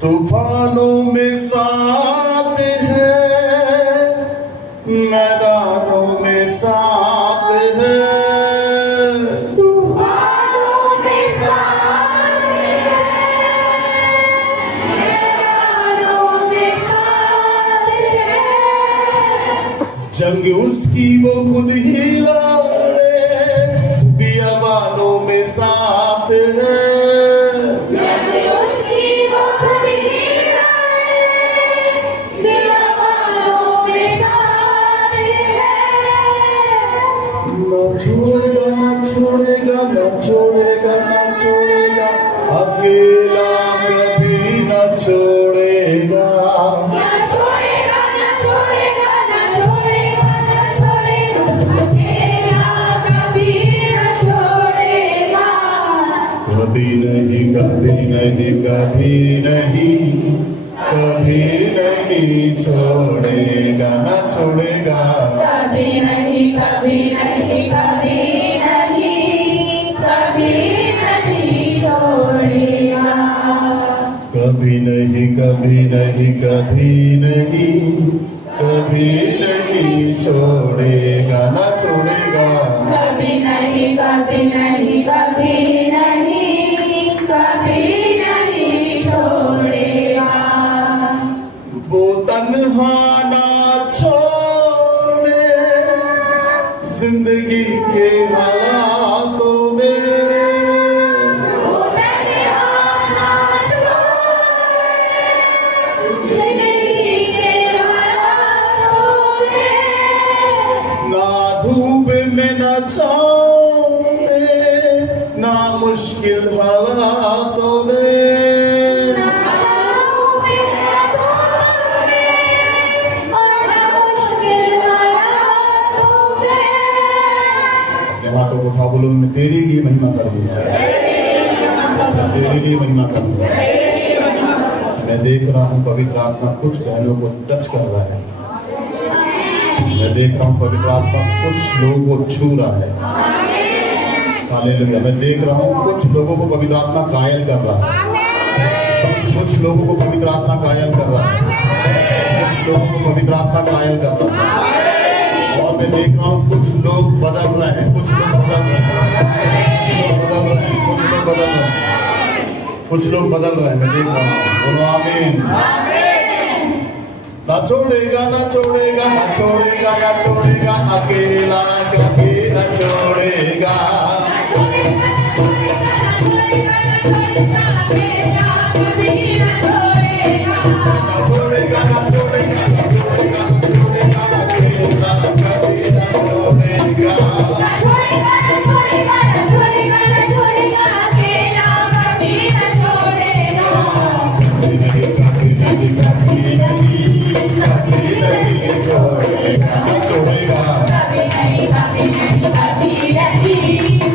तूफानों में साथ है, मैदानों में साथ है, तूफानों में साथ है, मैदानों में साथ है। जंग उसकी वो खुद ही लड़े, बियाबानों में साथ है। छोड़ेगा ना छोड़ेगा ना छोड़ेगा ना छोड़ेगा, अकेला कभी ना छोड़ेगा। ना छोड़ेगा ना छोड़ेगा ना छोड़ेगा ना छोड़ेगा, अकेला कभी ना छोड़ेगा। कभी नहीं कभी नहीं कभी नहीं कभी नहीं छोड़ेगा ना छोड़ेगा। कभी नहीं कभी नहीं कभी नहीं कभी नहीं छोड़ेगा। कभी नहीं कभी नहीं कभी नहीं कभी नहीं छोड़ेगा ना छोड़ेगा। कभी नहीं कभी नहीं कभी नहीं कभी नहीं छोड़ेगा। वो तन्हा ना छोड़े जिंदगी के हालातों में, वो तन्हा ना छोड़े जिंदगी के हालातों में। ना धूप में ना छाँव में, ना मुश्किल हालातों में। हाथों को उठा बोलो, मैं तेरे लिए महिमा करूंगा, तेरे लिए महिमा करूंगा। मैं देख रहा हूँ पवित्र आत्मा कुछ बहनों को टच कर रहा है। मैं देख रहा हूँ पवित्र आत्मा कुछ लोगों को छू रहा है। हालेलुया। मैं देख रहा हूँ कुछ लोगों को पवित्र आत्मा घायल कर रहा है। कुछ लोगों को पवित्र आत्मा घायल कर रहा है। कुछ लोगों को पवित्र आत्मा घायल कर रहा है। और मैं देख रहा हूँ कुछ लोग बदल रहे हैं, कुछ लोग बदल रहे हैं, कुछ लोग बदल रहे हैं, कुछ लोग बदल रहे हैं। मैं देख रहा हूँ। बोलो आमीन। ना छोड़ेगा ना छोड़ेगा ना छोड़ेगा ना छोड़ेगा, अकेला कभी न छोड़ेगा। ना छोड़ेगा ना छोड़ेगा ना छोड़ेगा ना छोड़ेगा, अकेला कभी न छोड़ेगा। ना छोड़ेगा ना छोड़ेगा ना छोड़ेगा ना छोड़ेगा, अकेला कभी न छोड़ेगा। ना छोड़ेगा ना छोड़ेगा ना छोड़ेगा ना छोड़ेगा, अकेला कभी न छोड़ेगा। कभी नहीं कभी नहीं कभी नहीं कभी नहीं छोड़ेगा ना छोड़ेगा। कभी नहीं कभी नहीं कभी नहीं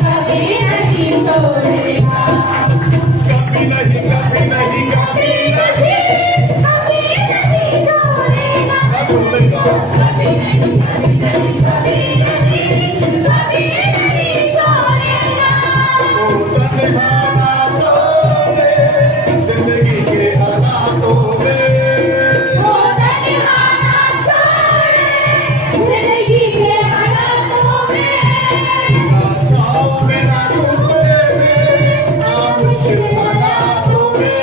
कभी नहीं छोड़ेगा। कभी नहीं कभी नहीं कभी नहीं कभी नहीं छोड़ेगा। ना छोड़ेगा। कभी नहीं कभी नहीं कभी नहीं कभी नहीं छोड़ेगा। वो तन्हा ना छोड़े जिंदगी के हालातों में, वो तन्हा ना छोड़े जिंदगी के हालातों में। ना छाँव में ना धूप में, ना मुश्किल हालातों में।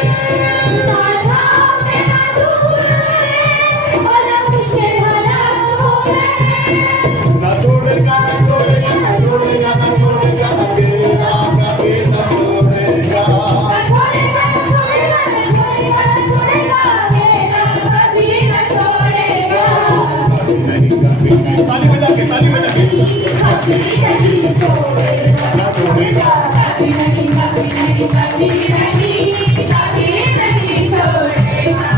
ना छाँव में ना धूप में और ना मुश्किल हालातों में। ना छोड़ेगा ना छोड़ेगा ना छोड़ेगा ना छोड़ेगा, अकेला कभी न छोड़ेगा। ना छोड़ेगा ना छोड़ेगा ना छोड़ेगा ना छोड़ेगा, अकेला कभी न छोड़ेगा। कभी नहीं कभी नहीं ताली बजा के कभी नहीं छोड़ेगा। ना छोड़ेगा। कभी नहीं कभी नहीं कभी नहीं कभी नहीं छोड़ेगा।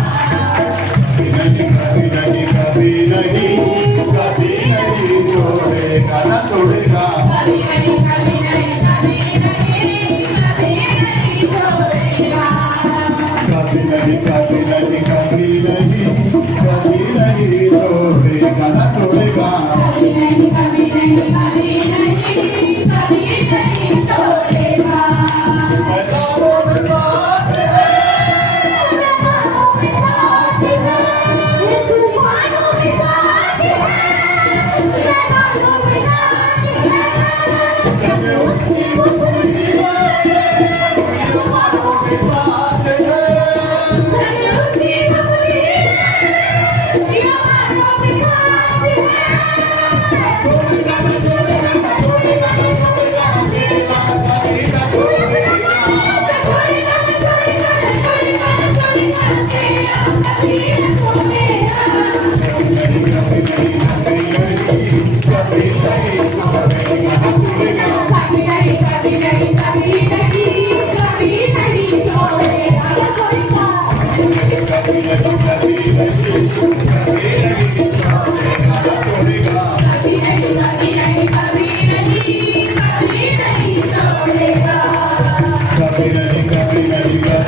कभी नहीं कभी नहीं कभी नहीं छोड़ेगा ना छोड़ेगा। कभी नहीं कभी नहीं कभी नहीं कभी नहीं छोड़ेगा। कभी नहीं कभी नहीं कभी नहीं कभी नहीं छोड़ेगा ना छोड़ेगा। कभी नहीं कभी नहीं कभी नहीं कभी नहीं छोड़ेगा। मैदानों में साथ है,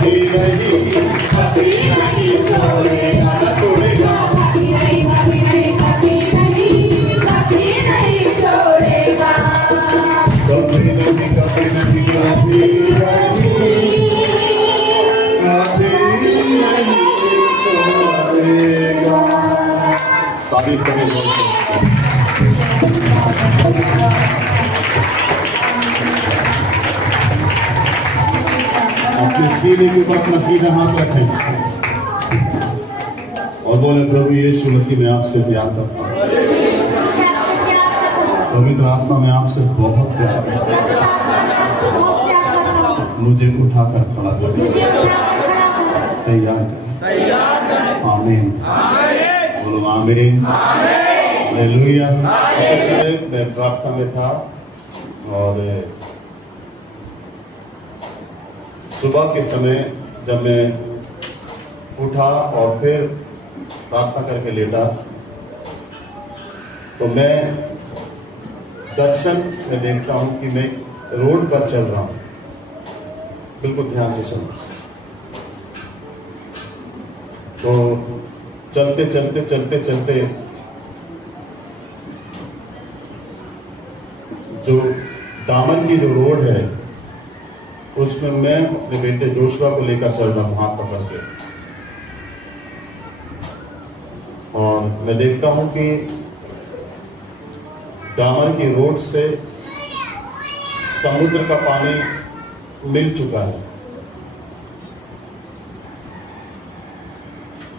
कभी नहीं कभी नहीं छोड़ेगा, न छोड़ेगा। कभी नहीं, कभी नहीं, कभी नहीं, कभी नहीं छोड़ेगा। कभी नहीं, कभी नहीं, कभी नहीं छोड़ेगा। तारीफ करें जोर से। अपने सीने के ऊपर अपना सीधा हाथ रखें और बोले, प्रभु यीशु मसीह मैं आपसे प्यार करता हूँ। पवित्र आत्मा में आपसे बहुत प्यार करता हूँ। मुझे उठाकर खड़ा कर तैयार कर। आमीन। बोलो आमीन। हालेलुया। मैं प्रार्थना में था और सुबह के समय जब मैं उठा और फिर प्रार्थना करके लेटा तो मैं दर्शन में देखता हूं कि मैं रोड पर चल रहा हूं। बिल्कुल ध्यान से सुनो। तो चलते चलते चलते चलते जो दामन की जो रोड है उसमें मैं अपने बेटे जोशुआ को लेकर चल रहा हूं हाथ पकड़ के, और मैं देखता हूं कि दामन की रोड से समुद्र का पानी मिल चुका है।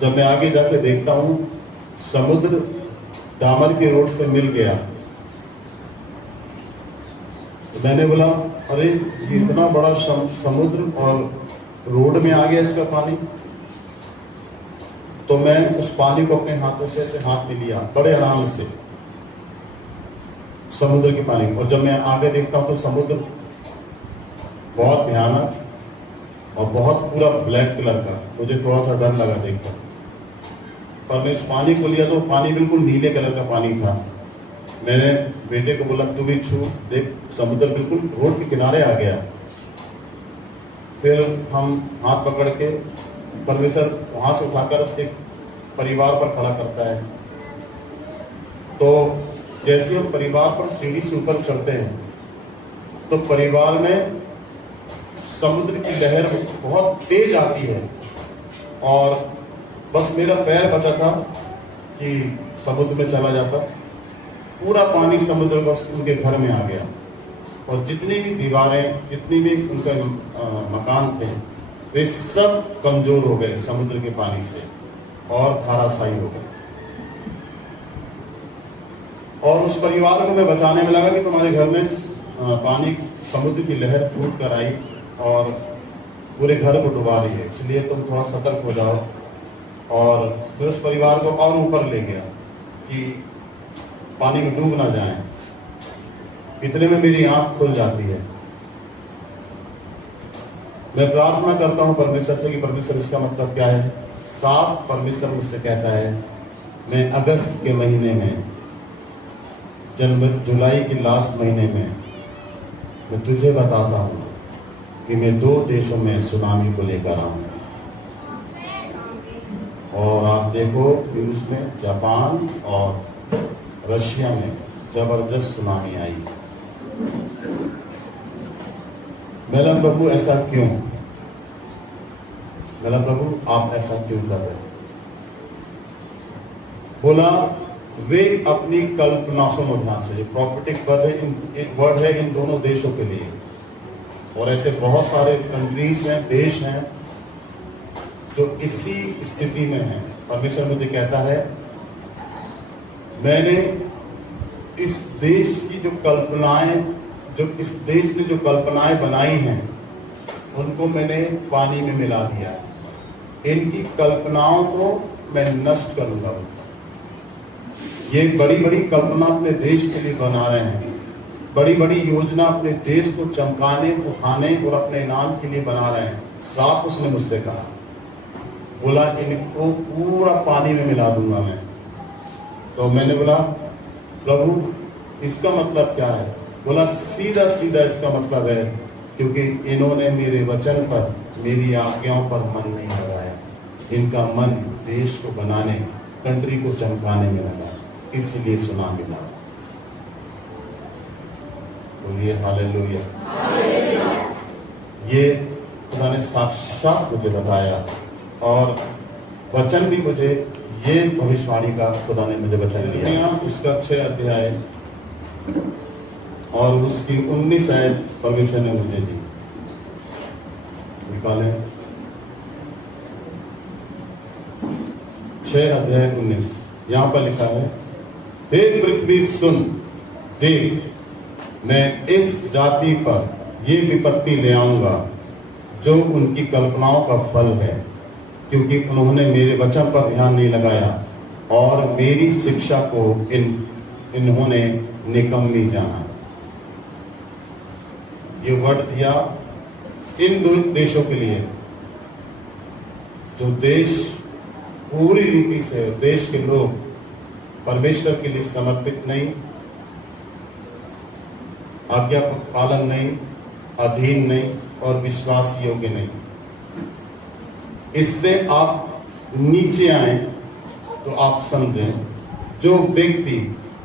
जब मैं आगे जाके देखता हूं समुद्र दामन की रोड से मिल गया, तो मैंने बोला अरे ये इतना बड़ा समुद्र और रोड में आ गया इसका पानी। तो मैं उस पानी को अपने हाथों से ऐसे हाथ में लिया बड़े आराम से, समुद्र के पानी। और जब मैं आगे देखता हूं तो समुद्र बहुत भयानक और बहुत पूरा ब्लैक कलर का। मुझे थोड़ा सा डर लगा देखकर, पर मैं उस पानी को लिया तो पानी बिल्कुल नीले कलर का पानी था। मैंने बेटे को बोला तू भी छू देख, समुद्र बिल्कुल रोड के किनारे आ गया। फिर हम हाथ पकड़ के परमेश्वर वहां से उठाकर एक परिवार पर खड़ा करता है। तो जैसे हम परिवार पर सीढ़ी से ऊपर चढ़ते हैं तो परिवार में समुद्र की लहर बहुत तेज आती है और बस मेरा पैर बचा था कि समुद्र में चला जाता। पूरा पानी समुद्र का उनके घर में आ गया और जितनी भी दीवारें, जितनी भी उनके मकान थे, वे सब कमजोर हो गए समुद्र के पानी से और धाराशायी हो गए। और उस परिवार को मैं बचाने में लगा कि तुम्हारे घर में पानी, समुद्र की लहर टूट कर आई और पूरे घर को डुबा रही है, इसलिए तुम थोड़ा सतर्क हो जाओ। और मैं उस परिवार को और ऊपर ले गया कि पानी में डूब ना जाएं। इतने में मेरी आंख खुल जाती है। मैं प्रार्थना करता हूं परमेश्वर से कि परमेश्वर इसका मतलब क्या है। साफ परमेश्वर मुझसे कहता है मैं अगस्त के महीने में, जनवरी जुलाई के लास्ट महीने में मैं तुझे बताता हूं कि मैं 2 देशों में सुनामी को लेकर आऊंगा। और आप देखो कि उसमें जापान और रशिया में जबरदस्त सुनामी आई। मेरा प्रभु ऐसा क्यों? मेरा प्रभु आप ऐसा क्यों कर रहे? बोला वे अपनी कल्पना, सुनो ध्यान से, प्रॉफिटिक वर्ड है इन दोनों देशों के लिए। और ऐसे बहुत सारे कंट्रीज हैं, देश हैं जो इसी स्थिति में हैं। परमेश्वर मुझे कहता है मैंने इस देश की जो कल्पनाएं, जो इस देश ने जो कल्पनाएं बनाई हैं उनको मैंने पानी में मिला दिया। इनकी कल्पनाओं को मैं नष्ट करूंगा। ये बड़ी बड़ी कल्पना अपने देश के लिए बना रहे हैं, बड़ी बड़ी योजना अपने देश को चमकाने, उठाने और अपने नाम के लिए बना रहे हैं। साफ उसने मुझसे कहा, बोला इनको पूरा पानी में मिला दूंगा मैं। तो मैंने बोला प्रभु इसका मतलब क्या है? बोला सीधा सीधा इसका मतलब है क्योंकि इन्होंने मेरे वचन पर मेरी आज्ञाओं पर मन नहीं लगाया। इनका मन देश को बनाने, कंट्री को चमकाने में लगा, इसलिए सुना मिला। बोलिए हालेलुया। ये खुदा ने साक्षात मुझे बताया, और वचन भी मुझे, ये भविष्यवाणी का खुदा ने मुझे वचन दिया। उसका 6 अध्याय और उसकी 19 आयत परमेश्वर ने मुझे दी। निकालें 6 अध्याय 19। यहां पर लिखा है, हे पृथ्वी सुन, देख, मैं इस जाति पर ये विपत्ति ले आऊंगा जो उनकी कल्पनाओं का फल है, क्योंकि उन्होंने मेरे वचन पर ध्यान नहीं लगाया और मेरी शिक्षा को इन्होंने निकम्मी जाना। ये वर्ड दिया इन दो देशों के लिए, जो देश पूरी रीति से, देश के लोग परमेश्वर के लिए समर्पित नहीं, आज्ञा पालन नहीं, अधीन नहीं और विश्वास योग्य नहीं। इससे आप नीचे आए तो आप समझें, जो व्यक्ति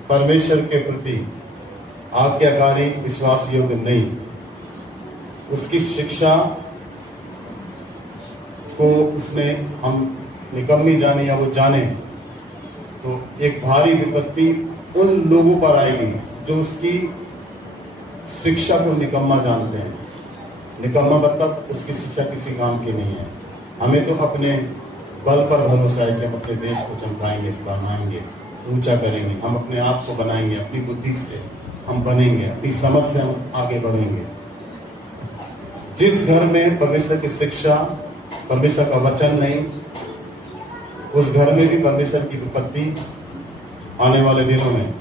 परमेश्वर के प्रति आज्ञाकारी, विश्वास योग्य नहीं, उसकी शिक्षा को उसने हम निकम्मी जाने या वो जाने, तो एक भारी विपत्ति उन लोगों पर आएगी जो उसकी शिक्षा को निकम्मा जानते हैं। निकम्मा मतलब उसकी शिक्षा किसी काम की नहीं है। हमें तो अपने बल पर भरोसा है कि हम अपने देश को चमकाएंगे, बनाएंगे, ऊंचा करेंगे, हम अपने आप को बनाएंगे, अपनी बुद्धि से हम बनेंगे, अपनी समझ से हम आगे बढ़ेंगे। जिस घर में परमेश्वर की शिक्षा, परमेश्वर का वचन नहीं, उस घर में भी परमेश्वर की विपत्ति आने वाले दिनों में।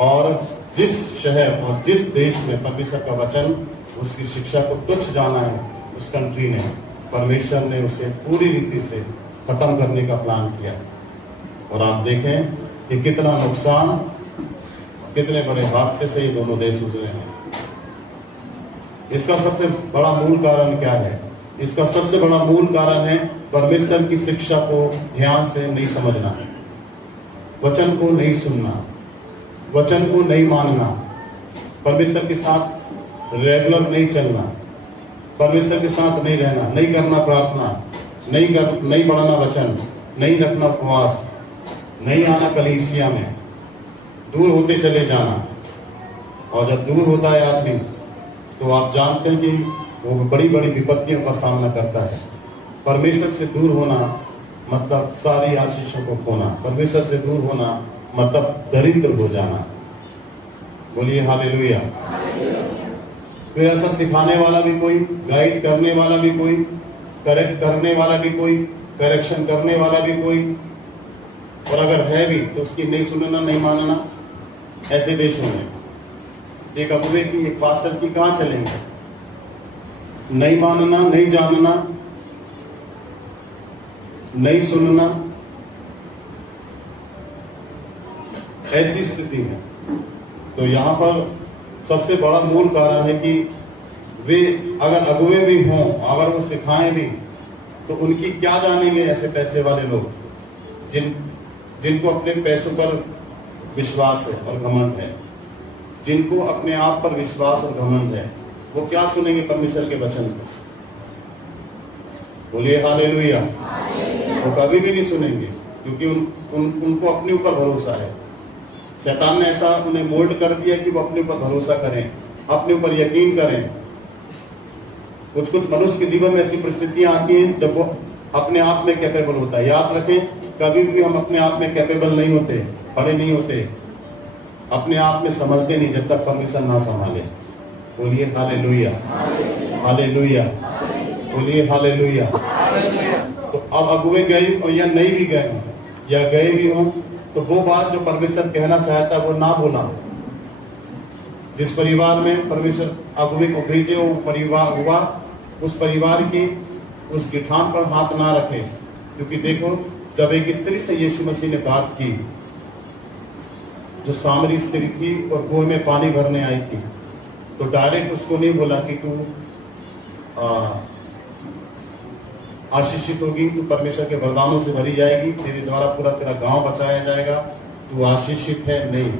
और जिस शहर और जिस देश में परमेश्वर का वचन, उसकी शिक्षा को तुच्छ जाना है, उस कंट्री ने, परमेश्वर ने उसे पूरी रीति से खत्म करने का प्लान किया। और आप देखें कि कितना नुकसान, कितने बड़े हादसे से ये दोनों देश गुजरे हैं। इसका सबसे बड़ा मूल कारण क्या है? इसका सबसे बड़ा मूल कारण है परमेश्वर की शिक्षा को ध्यान से नहीं समझना, वचन को नहीं सुनना, वचन को नहीं मानना, परमेश्वर के साथ रेगुलर नहीं चलना, परमेश्वर के साथ नहीं रहना, नहीं करना प्रार्थना, नहीं पढ़ना वचन, नहीं रखना उपवास, नहीं आना कलीसिया में, दूर होते चले जाना। और जब दूर होता है आदमी, तो आप जानते हैं कि वो बड़ी बड़ी विपत्तियों का सामना करता है। परमेश्वर से दूर होना मतलब सारी आशीषों को खोना, परमेश्वर से दूर होना मतलब दरिद्र हो जाना। बोलिए हालेलुया। फिर ऐसा सिखाने वाला भी कोई, गाइड करने वाला भी कोई, करेक्ट करने वाला भी कोई, करेक्शन करने वाला भी कोई, और अगर है भी तो उसकी नहीं सुनना, नहीं मानना। ऐसे देशों में एक अगुवे की, एक पास्टर की कहाँ चलेंगे? नहीं मानना, नहीं जानना, नहीं सुनना, ऐसी स्थिति है। तो यहाँ पर सबसे बड़ा मूल कारण है कि वे अगर अगुवे भी हों, अगर वो सिखाएं भी, तो उनकी क्या जानेंगे ऐसे पैसे वाले लोग, जिनको अपने पैसों पर विश्वास है और घमंड है, जिनको अपने आप पर विश्वास और घमंड है, वो क्या सुनेंगे परमेश्वर के वचन को? बोलिए हालेलुया। वो कभी भी नहीं सुनेंगे, क्योंकि उनको अपने ऊपर भरोसा है। शैतान ने ऐसा उन्हें मोल्ड कर दिया कि वो अपने ऊपर भरोसा करें, अपने ऊपर यकीन करें। कुछ कुछ मनुष्य के जीवन में ऐसी परिस्थितियां आती हैं जब वो अपने आप में कैपेबल होता है। याद रखें, कभी भी हम अपने आप में कैपेबल नहीं होते, खड़े नहीं होते, अपने आप में संभलते नहीं जब तक परमेश्वर ना संभाले। बोलिए हालेलुया, हालेलुया, बोलिए हालेलुया। तो अब अगुवे गए और या नहीं भी गए हों, या गए भी हों, तो वो बात जो परमेश्वर कहना चाहता है वो ना बोला। जिस परिवार में परमेश्वर अगुवे को भेजे, वो परिवार हुआ, उस परिवार की उस गिठान पर हाथ ना रखे। क्योंकि देखो, जब एक स्त्री से यीशु मसीह ने बात की, जो सामरी स्त्री थी और कुएं में पानी भरने आई थी, तो डायरेक्ट उसको नहीं बोला कि तू आशीषित होगी, तू परमेश्वर के वरदानों से भरी जाएगी, तेरे द्वारा पूरा तेरा गांव बचाया जाएगा, तू आशीषित है। नहीं,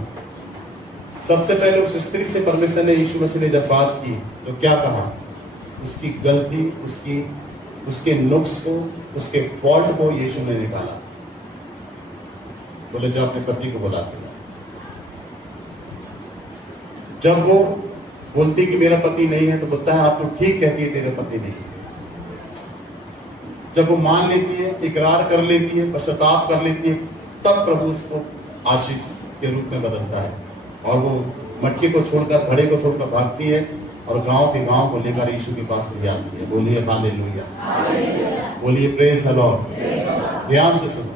सबसे पहले उस स्त्री से परमेश्वर ने, यीशु मसीह ने जब बात की तो क्या कहा? उसकी गलती, उसके नुक्स को, उसके फॉल्ट को यीशु ने निकाला। बोले जब अपने पति को बुला के ला। जब वो बोलती कि मेरा पति नहीं है, तो बोलता है आप तो ठीक कहती है, तेरा पति नहीं है। जब वो मान लेती है, इकरार कर लेती है, पश्चाताप कर लेती है, तब प्रभु उसको आशीष के रूप में बदलता है और वो मटके को छोड़कर, घड़े को छोड़कर भागती है और गांव के गांव को लेकर यीशु के पास ले आती है। बोलिए हालेलुया, बोलिए प्रेज द लॉर्ड। ध्यान से सुनो,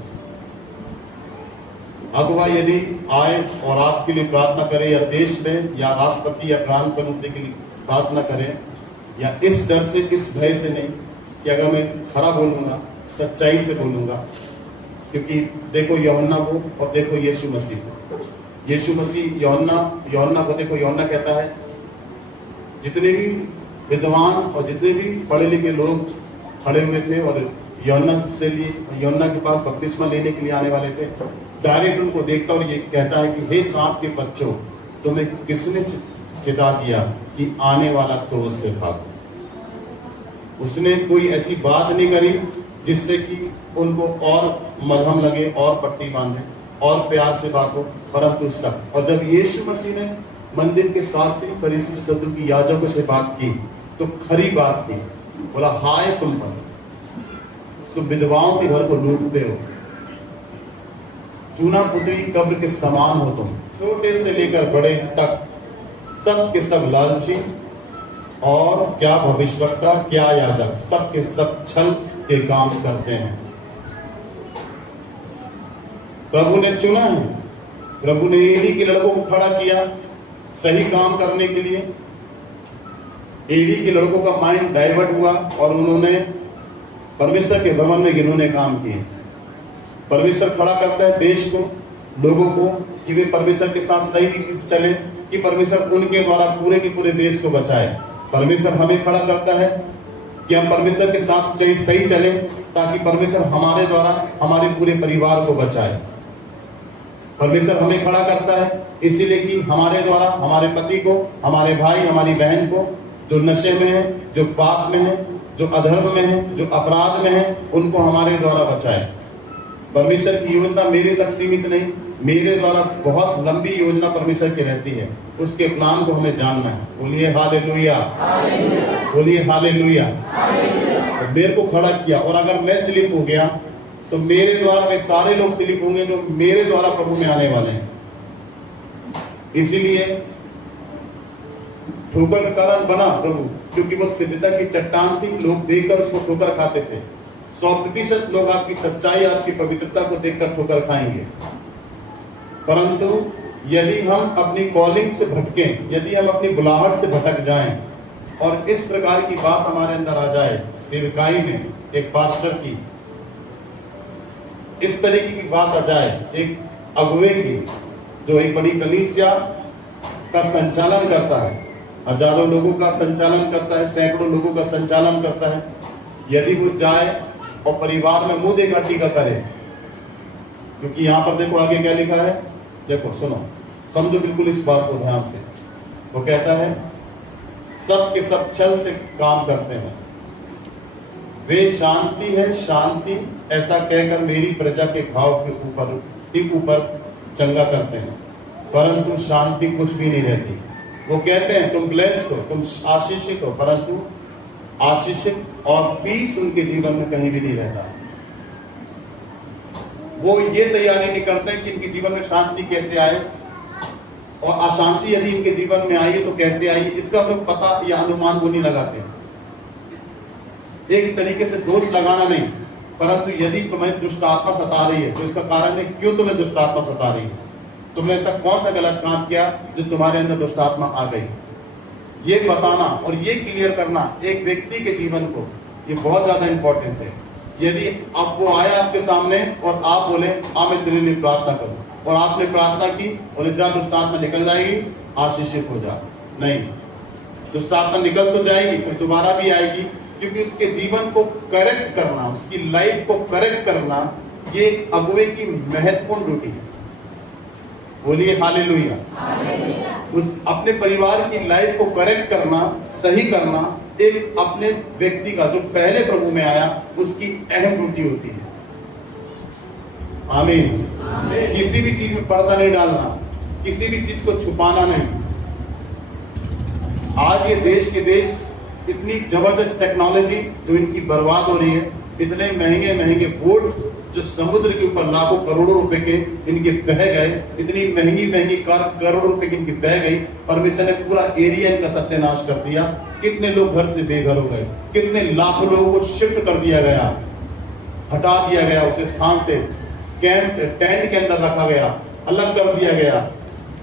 अगुवा यदि आए और आपके लिए प्रार्थना करे, या देश में या राष्ट्रपति या प्रधानमंत्री के लिए प्रार्थना करें, या इस डर से, इस भय से नहीं कि अगर मैं खरा बोलूंगा, सच्चाई से बोलूंगा, क्योंकि देखो यूहन्ना को और देखो यीशु मसीह को। यीशु मसीह यूहन्ना को देखो, यूहन्ना कहता है जितने भी विद्वान और जितने भी पढ़े लिखे लोग खड़े हुए थे और यूहन्ना के पास बपतिस्मा लेने के लिए आने वाले थे, डायरेक्ट उनको देखता और ये कहता है कि हे सांप के बच्चों, तुम्हें किसने चिता दिया कि आने वाला क्रोध से भागो। उसने कोई ऐसी बात नहीं करी जिससे कि उनको और मलहम लगे और पट्टी बांधे और प्यार से बात हो, परंतु सख्त। और जब यीशु मसीह ने मंदिर के शास्त्री, फरीसी, सदूकी, याजकों से बात की तो खरी बात की। बोला हाय तुम पर, तुम विधवाओं के घर को लूटते हो, चूना पुतली कब्र के समान हो तुम। छोटे से लेकर बड़े तक सब के सब लालची और क्या भविष्यवक्ता, क्या याजक, सब के सब छल के काम करते हैं। प्रभु ने चुना है, प्रभु ने एली के लड़कों को खड़ा किया सही काम करने के लिए। एली के लड़कों का माइंड डाइवर्ट हुआ और उन्होंने परमेश्वर के भवन में इन्होंने काम किए। परमेश्वर खड़ा करता है देश को, लोगों को, कि वे परमेश्वर के साथ सही रीति से चले, कि परमेश्वर उनके द्वारा पूरे के पूरे देश को बचाए। परमेश्वर हमें खड़ा करता है कि हम परमेश्वर के साथ सही चले, ताकि परमेश्वर हमारे द्वारा हमारे पूरे परिवार को बचाए। परमेश्वर हमें खड़ा करता है इसीलिए कि हमारे द्वारा हमारे पति को, हमारे भाई, हमारी बहन को, जो नशे में है, जो पाप में है, जो अधर्म में है, जो अपराध में है, उनको हमारे द्वारा बचाए। परमेश्वर की योजना मेरे तक सीमित नहीं, मेरे द्वारा बहुत लंबी योजना परमेश्वर की रहती है। उसके प्लान को हमें जानना है। बोलिए हालेलुया, बोलिए हालेलुया। तो मेरे को खड़ा किया, और अगर मैं स्लिप हो गया तो मेरे द्वारा वे सारे लोग स्लिप होंगे जो मेरे द्वारा प्रभु में आने वाले हैं। इसीलिए ठोकर कारण बना प्रभु, क्योंकि वो सिद्धता की चट्टान थी। लोग देखकर उसको ठोकर खाते थे। 100% लोग आपकी सच्चाई, आपकी पवित्रता को देखकर ठोकर खाएंगे। परंतु यदि हम अपनी कॉलिंग से भटकें, यदि हम अपनी बुलाहट से भटक जाएं और इस प्रकार की बात हमारे अंदर आ जाए, सेवकाई में एक पास्टर की इस तरीके की बात आ जाए, एक अगुवे की, जो एक बड़ी कलीसिया का संचालन करता है, हजारों लोगों का संचालन करता है, सैकड़ों लोगों का संचालन करता है, यदि वो जाए और परिवार में मुंह देखा टीका करे, क्योंकि यहां पर देखो आगे क्या लिखा है, देखो सुनो, समझो बिल्कुल इस बात को ध्यान से। वो कहता है सब के सब छल से काम करते हैं, वे शांति है शांति ऐसा कहकर मेरी प्रजा के घाव के ऊपर ठीक ऊपर चंगा करते हैं, परंतु शांति कुछ भी नहीं रहती। वो कहते हैं तुम ब्लेस्ड हो, तुम आशीषित हो, परंतु आशीषित और पीस उनके जीवन में कहीं भी नहीं रहता। वो ये तैयारी नहीं करते कि इनके जीवन में शांति कैसे आए, और अशांति यदि इनके जीवन में आई तो कैसे आई, इसका लोग पता या अनुमान वो नहीं लगाते। एक तरीके से दोष लगाना नहीं, परंतु यदि तुम्हें दुष्ट आत्मा सता रही है तो इसका कारण है क्यों तुम्हें दुष्ट आत्मा सता रही है, तुमने ऐसा कौन सा गलत काम किया जो तुम्हारे अंदर दुष्ट आत्मा आ गई। ये बताना और ये क्लियर करना एक व्यक्ति के जीवन को, ये बहुत ज्यादा इंपॉर्टेंट है। यदि अब वो आया आपके सामने और आप बोले मैं तेरे लिए प्रार्थना करूं, और आपने प्रार्थना की, बोले जा दुष्ट आत्मा निकल जाएगी, आशीषित हो जा, नहीं, दुष्ट आत्मा निकल तो जाएगी फिर दोबारा भी आएगी। क्योंकि उसके जीवन को करेक्ट करना, उसकी लाइफ को करेक्ट करना, ये एक अगुवे की महत्वपूर्ण ड्यूटी है। बोलिए हालेलुया। उस अपने परिवार की लाइफ को करेक्ट करना, सही करना, एक अपने व्यक्ति का जो पहले प्रभु में आया उसकी अहम ड्यूटी होती है। आमीन। किसी भी चीज में पर्दा नहीं डालना, किसी भी चीज को छुपाना नहीं। आज ये देश के देश इतनी जबरदस्त टेक्नोलॉजी जो इनकी बर्बाद हो रही है, इतने महंगे महंगे बोट जो समुद्र के ऊपर लाखों करोड़ों रुपए के इनके बह गए, इतनी महंगी महंगी कार करोड़ों रुपए की इनकी बह गई। परमेश्वर ने पूरा एरिया इनका सत्यानाश कर दिया। कितने लोग घर से बेघर हो गए, कितने लाखों लोगों को शिफ्ट कर दिया गया, हटा दिया गया उस स्थान से, कैंप टेंट के अंदर रखा गया, अलग कर दिया गया।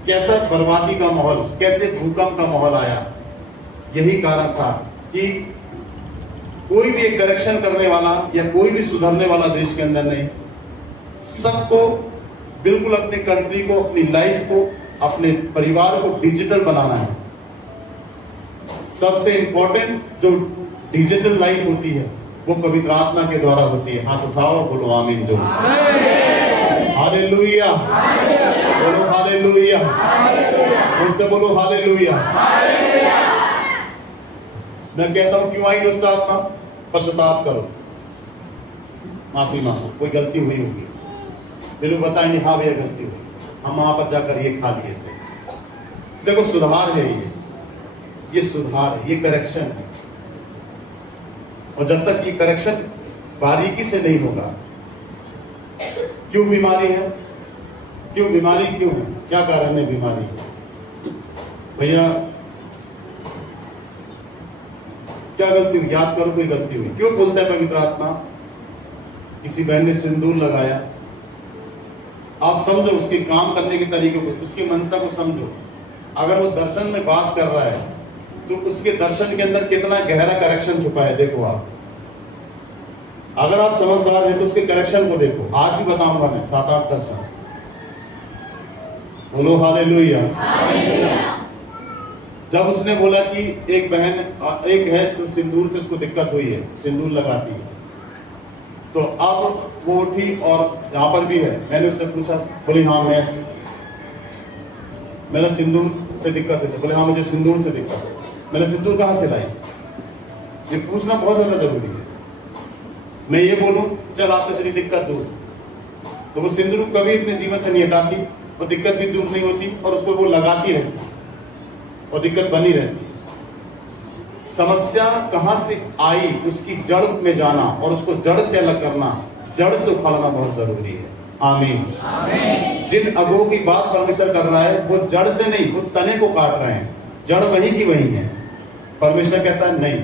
कैसा बर्बादी का माहौल, कैसे भूकंप का माहौल आया। यही कारण था कि कोई भी एक करेक्शन करने वाला या कोई भी सुधरने वाला देश के अंदर नहीं। सबको बिल्कुल अपनी कंट्री को, अपनी लाइफ को, अपने परिवार को डिजिटल बनाना है। सबसे इंपॉर्टेंट जो डिजिटल लाइफ होती है वो पवित्र आत्मा के द्वारा होती है। हाथ उठाओ, बोलो आमीन जोर से। हालेलुया, बोलो हालेलुया, फिर से बोलो हालेलुया। मैं कहता हूं क्यों आई दुष्ट आत्मा? पश्चाताप करो, माफी मांगो, कोई गलती हुई होगी, फिर वो बताएंगे हाँ भैया गलती हुई, हम वहां पर जाकर ये खा लिए थे। देखो सुधार है, ये सुधार है, ये करेक्शन है। और जब तक ये करेक्शन बारीकी से नहीं होगा, क्यों बीमारी है, क्यों बीमारी क्यों है, क्या कारण है बीमारी? भैया क्या गलती हुई? याद करो कोई गलती हुई। क्यों बोलता है पवित्र आत्मा? किसी बहन ने सिंदूर लगाया, आप समझो उसके काम करने के तरीके को, उसकी मनसा को समझो। अगर वो दर्शन में बात कर रहा है तो उसके दर्शन के अंदर कितना गहरा करेक्शन छुपा है, देखो आप। अगर आप समझदार हैं तो उसके करेक्शन को देखो। आज भी बताऊंगा मैं 7-8 दर्शन। बोलो हालेलुया। जब उसने बोला कि एक बहन, एक है सिंदूर से उसको दिक्कत हुई है, सिंदूर लगाती है, तो अब वो उठी और यहाँ पर भी है, मैंने उससे पूछा, बोली हाँ मेरा सिंदूर से दिक्कत है। बोले हाँ मुझे सिंदूर से दिक्कत है। मैंने सिंदूर कहाँ से लाई? ये पूछना बहुत ज्यादा जरूरी है। मैं ये बोलूं चल आज से तेरी दिक्कत दूर, तो वो सिंदूर कभी अपने जीवन से नहीं हटाती, वो दिक्कत भी दूर नहीं होती और उसको वो लगाती रहती और दिक्कत बनी रहती। समस्या कहां से आई उसकी जड़ में जाना और उसको जड़ से अलग करना, जड़ से उखाड़ना बहुत जरूरी है। आमीन। जिन अगुओं की बात परमेश्वर कर रहा है वो जड़ से नहीं, वो तने को काट रहे हैं, जड़ वही की वही है। परमेश्वर कहता है नहीं।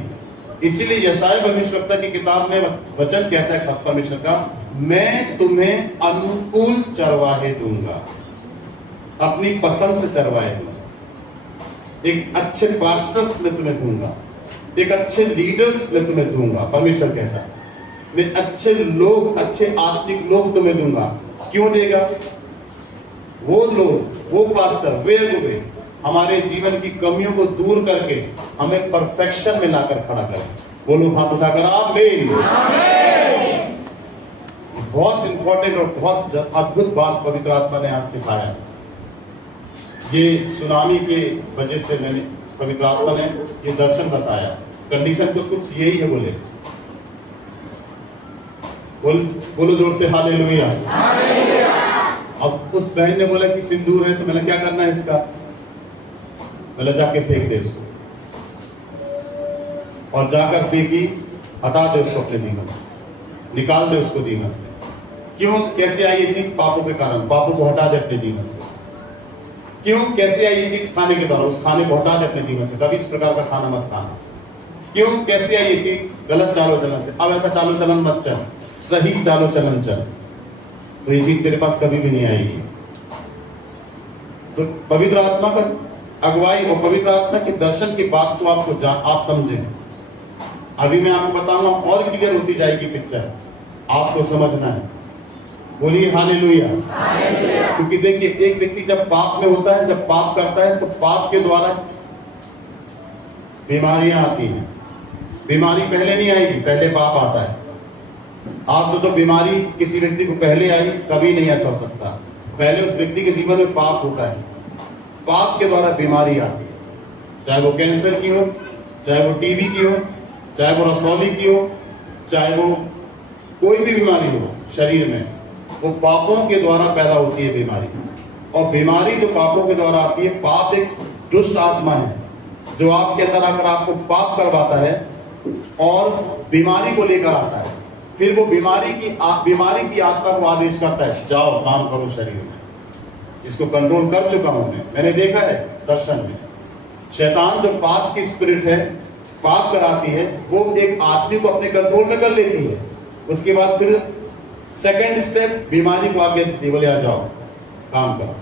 इसीलिए यशायाह भविष्यवक्ता की किताब में वचन कहता है परमेश्वर का, मैं तुम्हें अनुकूल चरवाहे दूंगा, अपनी पसंद से चरवाहे दूंगा। एक अच्छे पास्टर्स में तुम्हें दूंगा, एक अच्छे लीडर्स में तुम्हें दूंगा। परमेश्वर कहता है मैं अच्छे लोग, अच्छे आत्मिक लोग तुम्हें दूंगा। क्यों देगा? वो लोग, वो पास्टर, वे अगुवे हमारे जीवन की कमियों को दूर करके हमें परफेक्शन में लाकर खड़ा करें। बोलो हाथ उठाकर आमीन। बहुत इंपॉर्टेंट और बहुत अद्भुत बात पवित्र आत्मा ने आज सिखाया। ये सुनामी के वजह से मैंने, पवित्र आत्मा ने ये दर्शन बताया। कंडीशन कुछ यही है। बोलो जोर से हालेलुया। अब उस बहन ने बोला कि सिंदूर है, तो मैंने क्या करना है इसका? मैंने जाके फेंक दे इसको, और जाकर फेंकी, हटा दे उसको अपने जीवन से, निकाल दे उसको जीवन से। क्यों? कैसे आई ये चीज? पापों के कारण। पापों को हटा दे अपने जीवन से। क्यों? कैसे आई ये चीज? खाने के द्वारा। उस खाने को हटा दे अपने जीवन से, कभी इस प्रकार का खाना मत खाना। क्यों? कैसे आई ये चीज? गलत चालो चलन से। अब ऐसा चालो चलन मत चल, सही चालो चलन चल, तो ये चीज तेरे पास कभी भी नहीं आएगी। तो पवित्र आत्मा का अगुवाई और पवित्र आत्मा के दर्शन की बात को आप समझें। अभी मैं आपको बताऊंगा, और क्लियर होती जाएगी पिक्चर, आपको समझना है। बोलिए हालेलुया। क्योंकि देखिए, एक व्यक्ति जब पाप में होता है, जब पाप करता है, तो पाप के द्वारा बीमारियां आती हैं, बीमारी पहले नहीं आएगी, पहले पाप आता है। आप सोचो बीमारी किसी व्यक्ति को पहले आई, कभी नहीं ऐसा हो सकता। पहले उस व्यक्ति के जीवन में पाप होता है, पाप के द्वारा बीमारी आती है, चाहे वो कैंसर की हो, चाहे वो टीबी की हो, चाहे वो रसौली की हो, चाहे वो कोई भी बीमारी हो शरीर में, वो पापों के द्वारा पैदा होती है बीमारी। और बीमारी जो पापों के द्वारा आती है, पाप एक दुष्ट आत्मा है जो आपके अंदर आकर आपको पाप करवाता है और बीमारी को लेकर आता है। फिर वो बीमारी की आत्मा को आदेश करता है, जाओ काम करो शरीर में। इसको कंट्रोल कर चुका हूं मैंने देखा है दर्शन में। शैतान जो पाप की स्पिरिट है, पाप कराती है, वो एक आदमी को अपने कंट्रोल में कर लेती है। उसके बाद फिर सेकंड स्टेप बीमारी को आगे देती, बोले आ जाओ काम करो।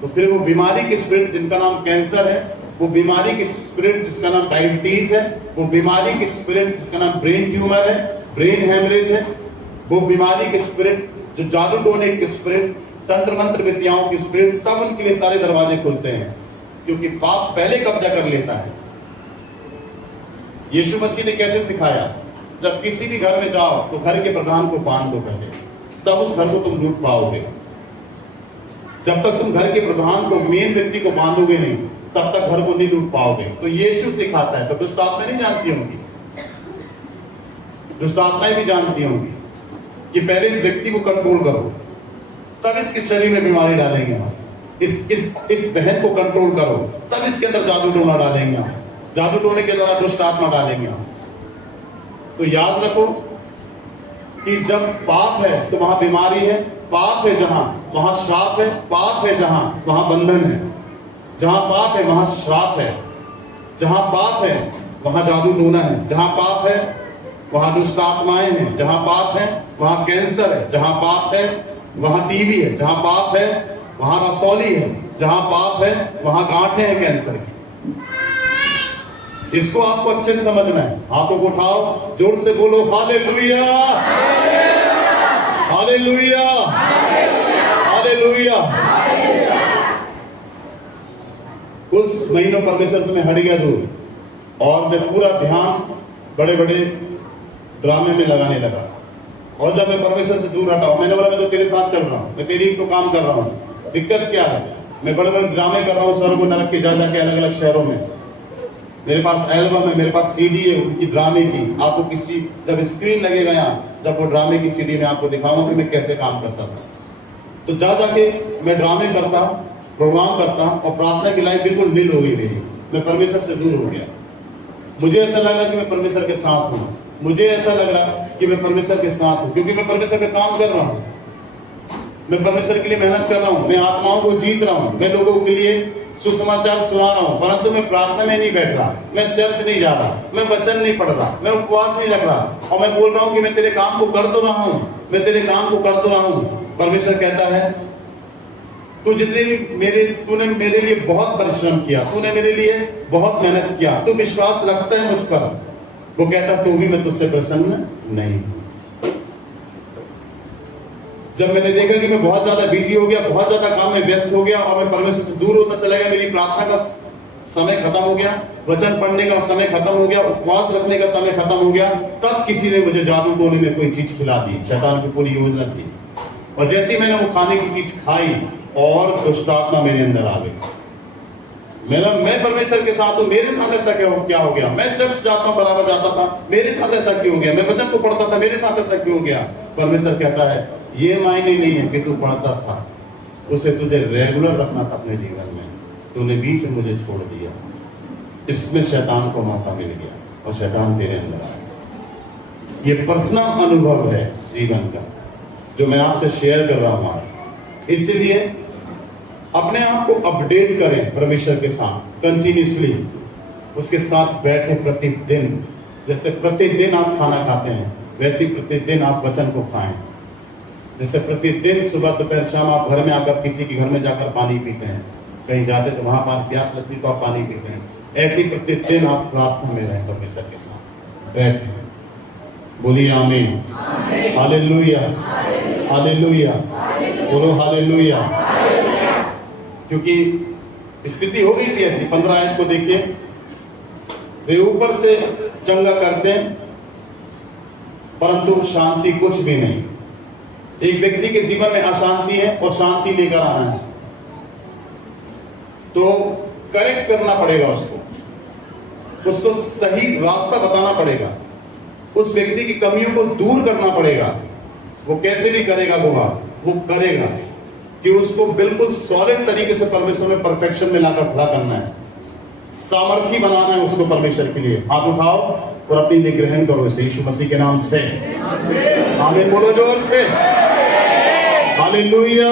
तो फिर वो बीमारी की स्पिरिट जिनका नाम कैंसर है, वो बीमारी की स्पिरिट जिसका नाम डायबिटीज है, वो बीमारी की स्पिरिट जिसका नाम ब्रेन ट्यूमर है, ब्रेन हेमरेज है, वो बीमारी की स्पिरिट जो जादू टोने की स्पिरिट, तंत्र मंत्र विद्याओं की स्पिरिट, तब उनके लिए सारे दरवाजे खुलते हैं, क्योंकि पाप पहले कब्जा कर लेता है। यीशु मसीह ने कैसे सिखाया, जब किसी भी घर में जाओ तो घर के प्रधान को बांध दो पहले, तब उस घर को तुम लूट पाओगे। जब तक तुम घर के प्रधान को, मेन व्यक्ति को बांधोगे नहीं, तब तक घर को नहीं लूट पाओगे। तो यीशु सिखाता है। तो दुष्ट आत्माएं नहीं जानती होंगी, दुष्ट आत्माएं भी जानती होंगी कि पहले इस व्यक्ति को कंट्रोल करो, तब इसके शरीर में बीमारी डालेंगे हम। इस बहन को कंट्रोल करो, तब इसके अंदर जादू टोना डालेंगे हम, जादू टोने के द्वारा दुष्ट आत्मा डालेंगे हम। तो याद रखो कि जब पाप है तो वहां बीमारी है, पाप है जहां वहां श्राप है, पाप है जहां वहां बंधन है, जहां पाप है वहां श्राप है, जहां पाप है वहां जादू टोना है, जहां पाप है वहां दुष्ट आत्माएं हैं, जहां पाप है वहां कैंसर है, जहां पाप है वहां टीबी है, जहां पाप है वहां रसौली है, जहां पाप है वहां गांठें हैं कैंसर की। इसको आपको अच्छे से समझना है। हाथों को उठाओ, जोर से बोलो हालेलुया, हालेलुया, हालेलुया। कुछ महीनों परमेश्वर से मैं हट गया दूर और मैं पूरा ध्यान बड़े बड़े ड्रामे में लगाने लगा। और जब मैं परमेश्वर से दूर हटा, मैंने बोला मैं तो तेरे साथ चल रहा हूं, मैं तेरी तो काम कर रहा हूं, दिक्कत क्या है? मैं बड़े बड़े ड्रामे कर रहा हूं स्वर्ग और नरक के, जा जाके अलग अलग शहरों में। मेरे पास एल्बम है, मेरे पास सीडी है उनकी ड्रामे की। आपको किसी जब स्क्रीन लगेगा यहाँ, जब वो ड्रामे की सीडी में आपको दिखाऊंगा कि मैं कैसे काम करता था। तो जा जाके मैं ड्रामे करता, प्रोग्राम करता और प्रार्थना की लाइफ बिल्कुल नील हो गई मेरी। मैं परमेश्वर से दूर हो गया। मुझे ऐसा लग रहा कि मैं परमेश्वर के साथ हूँ, मुझे ऐसा लग रहा कि मैं परमेश्वर के साथ हूँ, क्योंकि मैं परमेश्वर का काम कर रहा हूँ, मैं परमेश्वर के लिए मेहनत कर रहा हूँ, मैं आत्माओं को जीत रहा हूँ, मैं लोगों के लिए सुसमाचार सुना रहा हूँ। परंतु मैं प्रार्थना में नहीं बैठ रहा, मैं चर्च नहीं जा रहा, मैं वचन नहीं पढ़ रहा, मैं उपवास नहीं रख रहा, और मैं बोल रहा हूँ कि मैं तेरे काम को कर तो रहा हूँ, मैं तेरे काम को कर तो रहा हूँ। परमेश्वर कहता है तू जितने भी तूने मेरे लिए बहुत परिश्रम किया, तूने मेरे लिए बहुत मेहनत किया, तू विश्वास रखता है मुझ पर। वो कहता तो भी मैं तुझसे प्रसन्न नहीं हूं। जब मैंने देखा कि मैं बहुत ज्यादा बिजी हो गया, बहुत ज्यादा काम में व्यस्त हो गया और मैं परमेश्वर से दूर होता चला गया, मेरी प्रार्थना का समय खत्म हो गया, वचन पढ़ने का समय खत्म हो गया, उपवास रखने का समय खत्म हो गया, तब किसी ने मुझे जादू टोने में कोई चीज खिला दी। शैतान की पूरी योजना थी। और जैसे ही मैंने वो खाने की चीज खाई और दुष्ट आत्मा मेरे अंदर आ गई। मैं परमेश्वर के साथ हूँ, मेरे साथ ऐसा क्या हो गया? मैं चर्च जाता हूँ, बराबर जाता था, मेरे साथ ऐसा क्यों हो गया? मैं वचन को पढ़ता था, मेरे साथ ऐसा क्यों हो गया? परमेश्वर कहता है ये मायने नहीं है कि तू पढ़ता था, उसे तुझे रेगुलर रखना था अपने जीवन में, तूने बीच में मुझे छोड़ दिया। इसमें शैतान को मौका मिल गया और शैतान तेरे अंदर आया। ये पर्सनल अनुभव है जीवन का जो मैं आपसे शेयर कर रहा हूं आज। इसलिए अपने आप को अपडेट करें परमेश्वर के साथ, कंटिन्यूसली उसके साथ बैठे प्रतिदिन। जैसे प्रतिदिन आप खाना खाते हैं, वैसे ही प्रतिदिन आप वचन को खाएं। जैसे प्रतिदिन सुबह दोपहर शाम आप घर में आकर किसी के घर में जाकर पानी पीते हैं, कहीं जाते तो वहां पर प्यास लगती तो आप पानी पीते हैं, ऐसे ही प्रतिदिन आप प्रार्थना में रहें, परमेश्वर के साथ बैठे। बोलिए आमीन, हालेलुया, हालेलुया, बोलो हालेलुया। क्योंकि स्थिति हो गई थी ऐसी। 15 आयत को देखिए, वे ऊपर से चंगा करते हैं, परंतु शांति कुछ भी नहीं। एक व्यक्ति के जीवन में अशांति है और शांति लेकर आना है, तो करेक्ट करना पड़ेगा उसको सही रास्ता बताना पड़ेगा, उस व्यक्ति की कमियों को दूर करना पड़ेगा। वो कैसे भी करेगा वो करेगा कि उसको बिल्कुल सॉलिड तरीके से परमेश्वर में परफेक्शन में लाकर खड़ा करना है, सामर्थ्य बनाना है उसको परमेश्वर के लिए। हाथ उठाओ और अपनी लिए ग्रहण करो इसे यीशु मसीह के नाम से। आमीन बोलो जोर से। Hallelujah,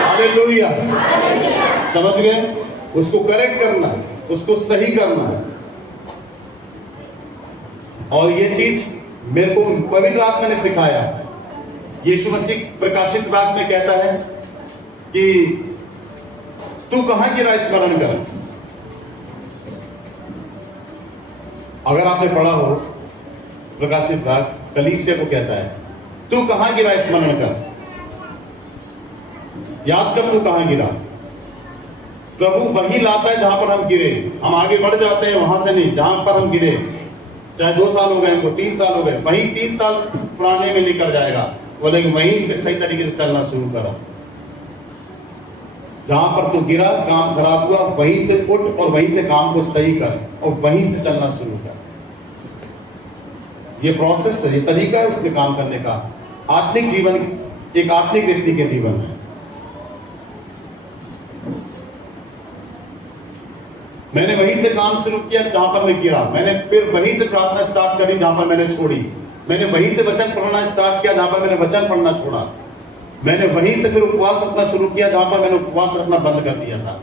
hallelujah. समझ गए? उसको करेक्ट करना है, उसको सही करना है। और ये चीज मेरे को पवित्र आत्मा ने सिखाया। यीशु मसीह प्रकाशित वाक्य में कहता है कि तू कहां गिरा स्मरण कर। अगर आपने पढ़ा हो प्रकाशित वाक्य, कलीसिया को कहता है तू कहां गिरा स्मरण कर, याद कर तू कहां गिरा। प्रभु वहीं लाता है जहां पर हम गिरे। हम आगे बढ़ जाते हैं वहां से नहीं, जहां पर हम गिरे, चाहे 2 साल हो गए हमको, 3 साल हो गए, वहीं 3 साल पुराने में लेकर जाएगा। बोले वहीं से सही तरीके से चलना शुरू करा। जहां पर तू गिरा, काम खराब हुआ, वहीं से उठ और वहीं से काम को सही कर और वहीं से चलना शुरू कर। ये प्रोसेस है, ये तरीका है उसके काम करने का। आत्मिक जीवन एक आत्मिक व्यक्ति के जीवन में मैंने वहीं से काम शुरू किया जहां पर मैं गिरा। मैंने फिर वहीं से प्रार्थना स्टार्ट करी जहां पर मैंने छोड़ी। मैंने वहीं से वचन पढ़ना स्टार्ट किया जहां पर मैंने वचन पढ़ना छोड़ा। मैंने वहीं से फिर उपवास रखना शुरू किया जहां पर मैंने उपवास रखना बंद कर दिया था।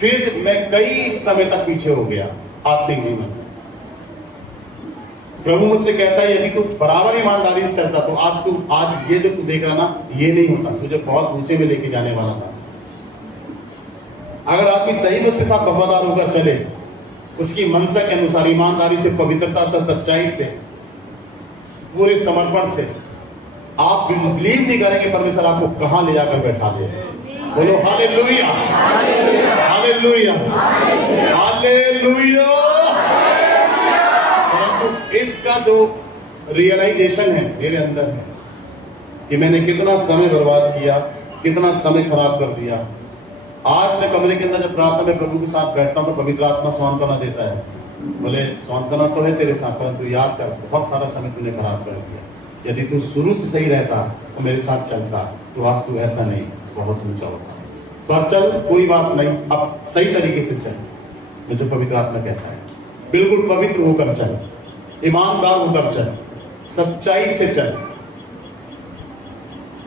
फिर मैं कई समय तक पीछे हो गया आत्मिक जीवन में। प्रभु मुझसे कहता है यदि तू बराबर ईमानदारी से चलता तो आज ये जो तू देख रहा ना, ये नहीं होता। तुझे बहुत ऊंचे में लेके जाने वाला था। अगर आदमी सही में उसके साथ वफादार होकर चले, उसकी मनसा के अनुसार, ईमानदारी से, पवित्रता से, सच्चाई से, पूरे समर्पण से, आप बिलीव नहीं करेंगे परमेश्वर आपको कहां ले जाकर बैठा दे। बोलो हालेलुया, हालेलुया, हालेलुया। परंतु इसका जो रियलाइजेशन है मेरे अंदर है कि मैंने कितना समय बर्बाद किया, कितना समय खराब कर दिया। आज मैं कमरे के अंदर जब प्रार्थना में प्रभु के साथ बैठता हूं तो पवित्र आत्मा सांत्वना देता है। बोले सांत्वना तो है तेरे साथ, परंतु याद कर बहुत सारा समय तूने खराब कर दिया। यदि तू शुरू से सही रहता तो मेरे साथ चलता तो आज तू ऐसा नहीं बहुत ऊंचा होता। पर चल, कोई बात नहीं, अब सही तरीके से चल। मुझे पवित्र आत्मा कहता है बिल्कुल पवित्र होकर चल, ईमानदार होकर चल, सच्चाई से चल,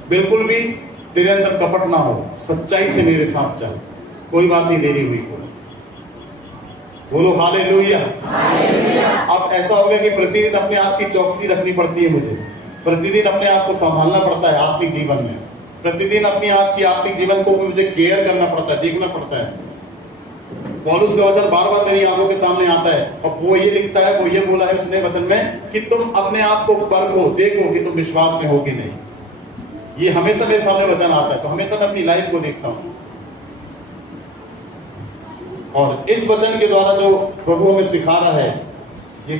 बिल्कुल भी तेरे अंदर कपट ना हो, सच्चाई से मेरे साथ चल। कोई बात नहीं देरी हुई तो। बोलो हालेलुया। अब ऐसा हो गया कि प्रतिदिन अपने आप की चौकसी रखनी पड़ती है मुझे। प्रतिदिन अपने आप को संभालना पड़ता है आत्मिक जीवन में। प्रतिदिन अपने आप की आत्मिक जीवन को मुझे केयर करना पड़ता है, देखना पड़ता है। पौलुस का वचन बार बार मेरी आंखों के सामने आता है और वो ये लिखता है, वो ये बोला है उसने वचन में कि तुम अपने आप को परखो, देखो कि तुम विश्वास में हो कि नहीं। ये हमेशा मेरे सामने वचन आता है, तो हमेशा मैं अपनी लाइफ को देखता हूं। और इस वचन के द्वारा जो प्रभु हमें सिखा रहा है, ये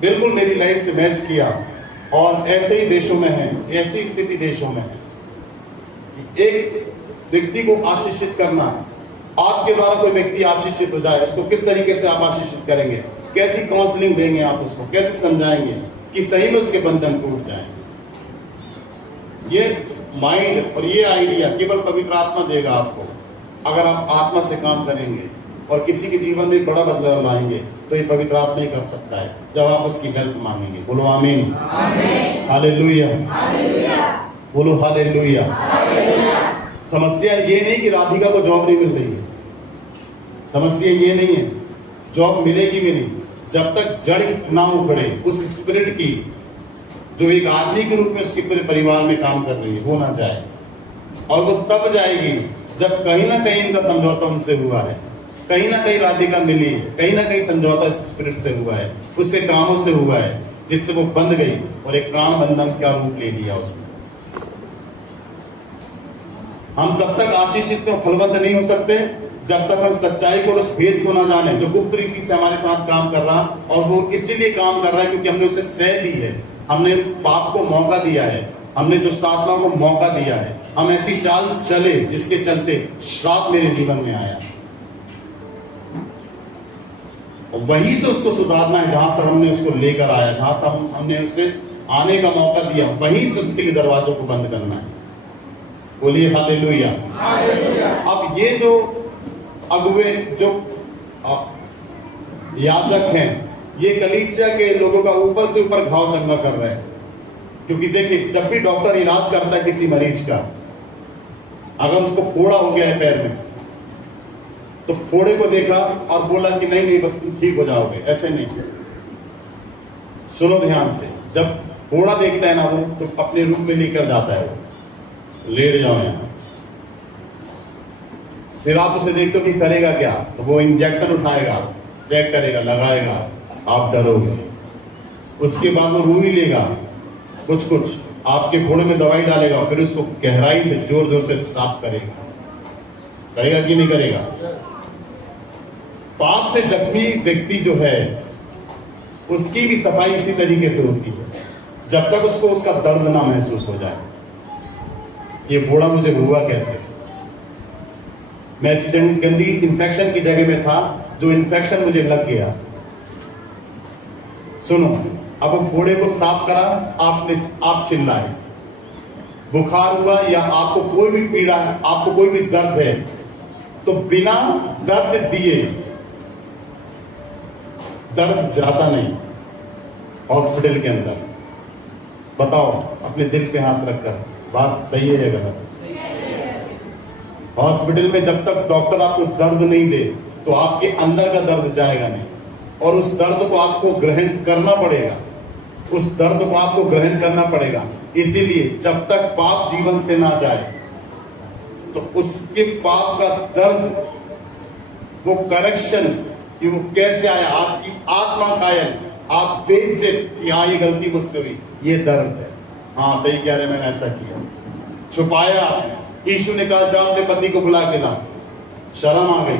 बिल्कुल मेरी लाइफ से मैच किया। और ऐसे ही देशों में है, ऐसी स्थिति देशों में है कि एक व्यक्ति को आशीषित करना, आपके द्वारा कोई व्यक्ति आशीषित हो जाए, उसको किस तरीके से आप आशीषित करेंगे, कैसी काउंसलिंग देंगे आप उसको, कैसे समझाएंगे कि सही में उसके बंधन टूट जाए। ये माइंड और ये आइडिया केवल पवित्र आत्मा देगा आपको। अगर आप आत्मा से काम करेंगे और किसी के जीवन में बड़ा बदलाव लाएंगे तो ये पवित्र आत्मा ही कर सकता है, जब आप उसकी हेल्प मांगेंगे। बोलो आमीन, हालेलुया, बोलो हालेलुया। समस्या ये नहीं कि राधिका को जॉब नहीं मिल रही है, समस्या ये नहीं है, जॉब मिलेगी भी नहीं जब तक जड़ ना उखड़े उस स्पिरिट की जो एक आदमी के रूप में उसके पूरे परिवार में काम कर रही है, वो ना जाए। और वो तब जाएगी जब कहीं ना कहीं इनका समझौता उनसे हुआ है, कहीं ना कहीं राधिका मिली है, कहीं ना कहीं समझौता इस स्पिरिट से हुआ है, उसके कामों से हुआ है, जिससे वो बंध गई और एक प्राण बंधन का रूप ले लिया उसमें। हम तब तक आशीषित में फलवंत नहीं हो सकते जब तक हम सच्चाई को और उस भेद को ना जाने जो गुप्त रीति से हमारे साथ काम कर रहा, और वो इसीलिए काम कर रहा है क्योंकि हमने उसे सह दी है, हमने पाप को मौका दिया है, हमने दुष्ट आत्मा को मौका दिया है, हम ऐसी चाल चले जिसके चलते श्राप मेरे जीवन में आया। और वहीं से उसको सुधारना है जहां से हमने उसको लेकर आया, जहां से हमने उसे आने का मौका दिया, वहीं से उसके लिए दरवाजों को बंद करना है। बोलिए हालेलुया। अब ये जो अगुवे जो याजक हैं, ये कलीसिया के लोगों का ऊपर से ऊपर घाव चंगा कर रहे हैं। क्योंकि देखिए, जब भी डॉक्टर इलाज करता है किसी मरीज का, अगर उसको फोड़ा हो गया है पैर में, तो फोड़े को देखा और बोला कि नहीं नहीं बस तुम ठीक हो जाओगे, ऐसे नहीं। सुनो ध्यान से, जब फोड़ा देखता है ना वो, तो अपने रूम में लेकर जाता है, लेट जाओ यहाँ। फिर आप उसे देखते हो कि करेगा क्या, तो वो इंजेक्शन उठाएगा, चेक करेगा, लगाएगा, आप डरोगे। उसके बाद वो रूई लेगा, कुछ कुछ आपके फोड़े में दवाई डालेगा, फिर उसको गहराई से जोर जोर से साफ करेगा। करेगा कि नहीं करेगा? पाप से जख्मी व्यक्ति जो है, उसकी भी सफाई इसी तरीके से होती है, जब तक उसको उसका दर्द ना महसूस हो जाए। ये फोड़ा मुझे हुआ कैसे? मैं ऐसी गंदी इंफेक्शन की जगह में था, जो इंफेक्शन मुझे लग गया। सुनो, अब वो फोड़े को साफ करा, आप चिल्लाए, बुखार हुआ या आपको कोई भी पीड़ा है, आपको कोई भी दर्द है, तो बिना दर्द दिए दर्द जाता नहीं हॉस्पिटल के अंदर। बताओ अपने दिल पे हाथ रखकर, बात सही है या गलत? हॉस्पिटल में जब तक डॉक्टर आपको दर्द नहीं दे, तो आपके अंदर का दर्द जाएगा नहीं, और उस दर्द को आपको ग्रहण करना पड़ेगा, उस दर्द को आपको ग्रहण करना पड़ेगा। इसीलिए जब तक पाप जीवन से ना जाए, तो उसके पाप का दर्द, वो करेक्शन कि वो कैसे आया, आपकी आत्मा कायल, आप बेइज्जत कि हाँ ये गलती मुझसे हुई, ये दर्द है। हाँ सही कह रहे, मैंने ऐसा किया, छुपाया आपने। यीशु ने कहा जा अपने पति को बुला के ला। शर्म आ गई,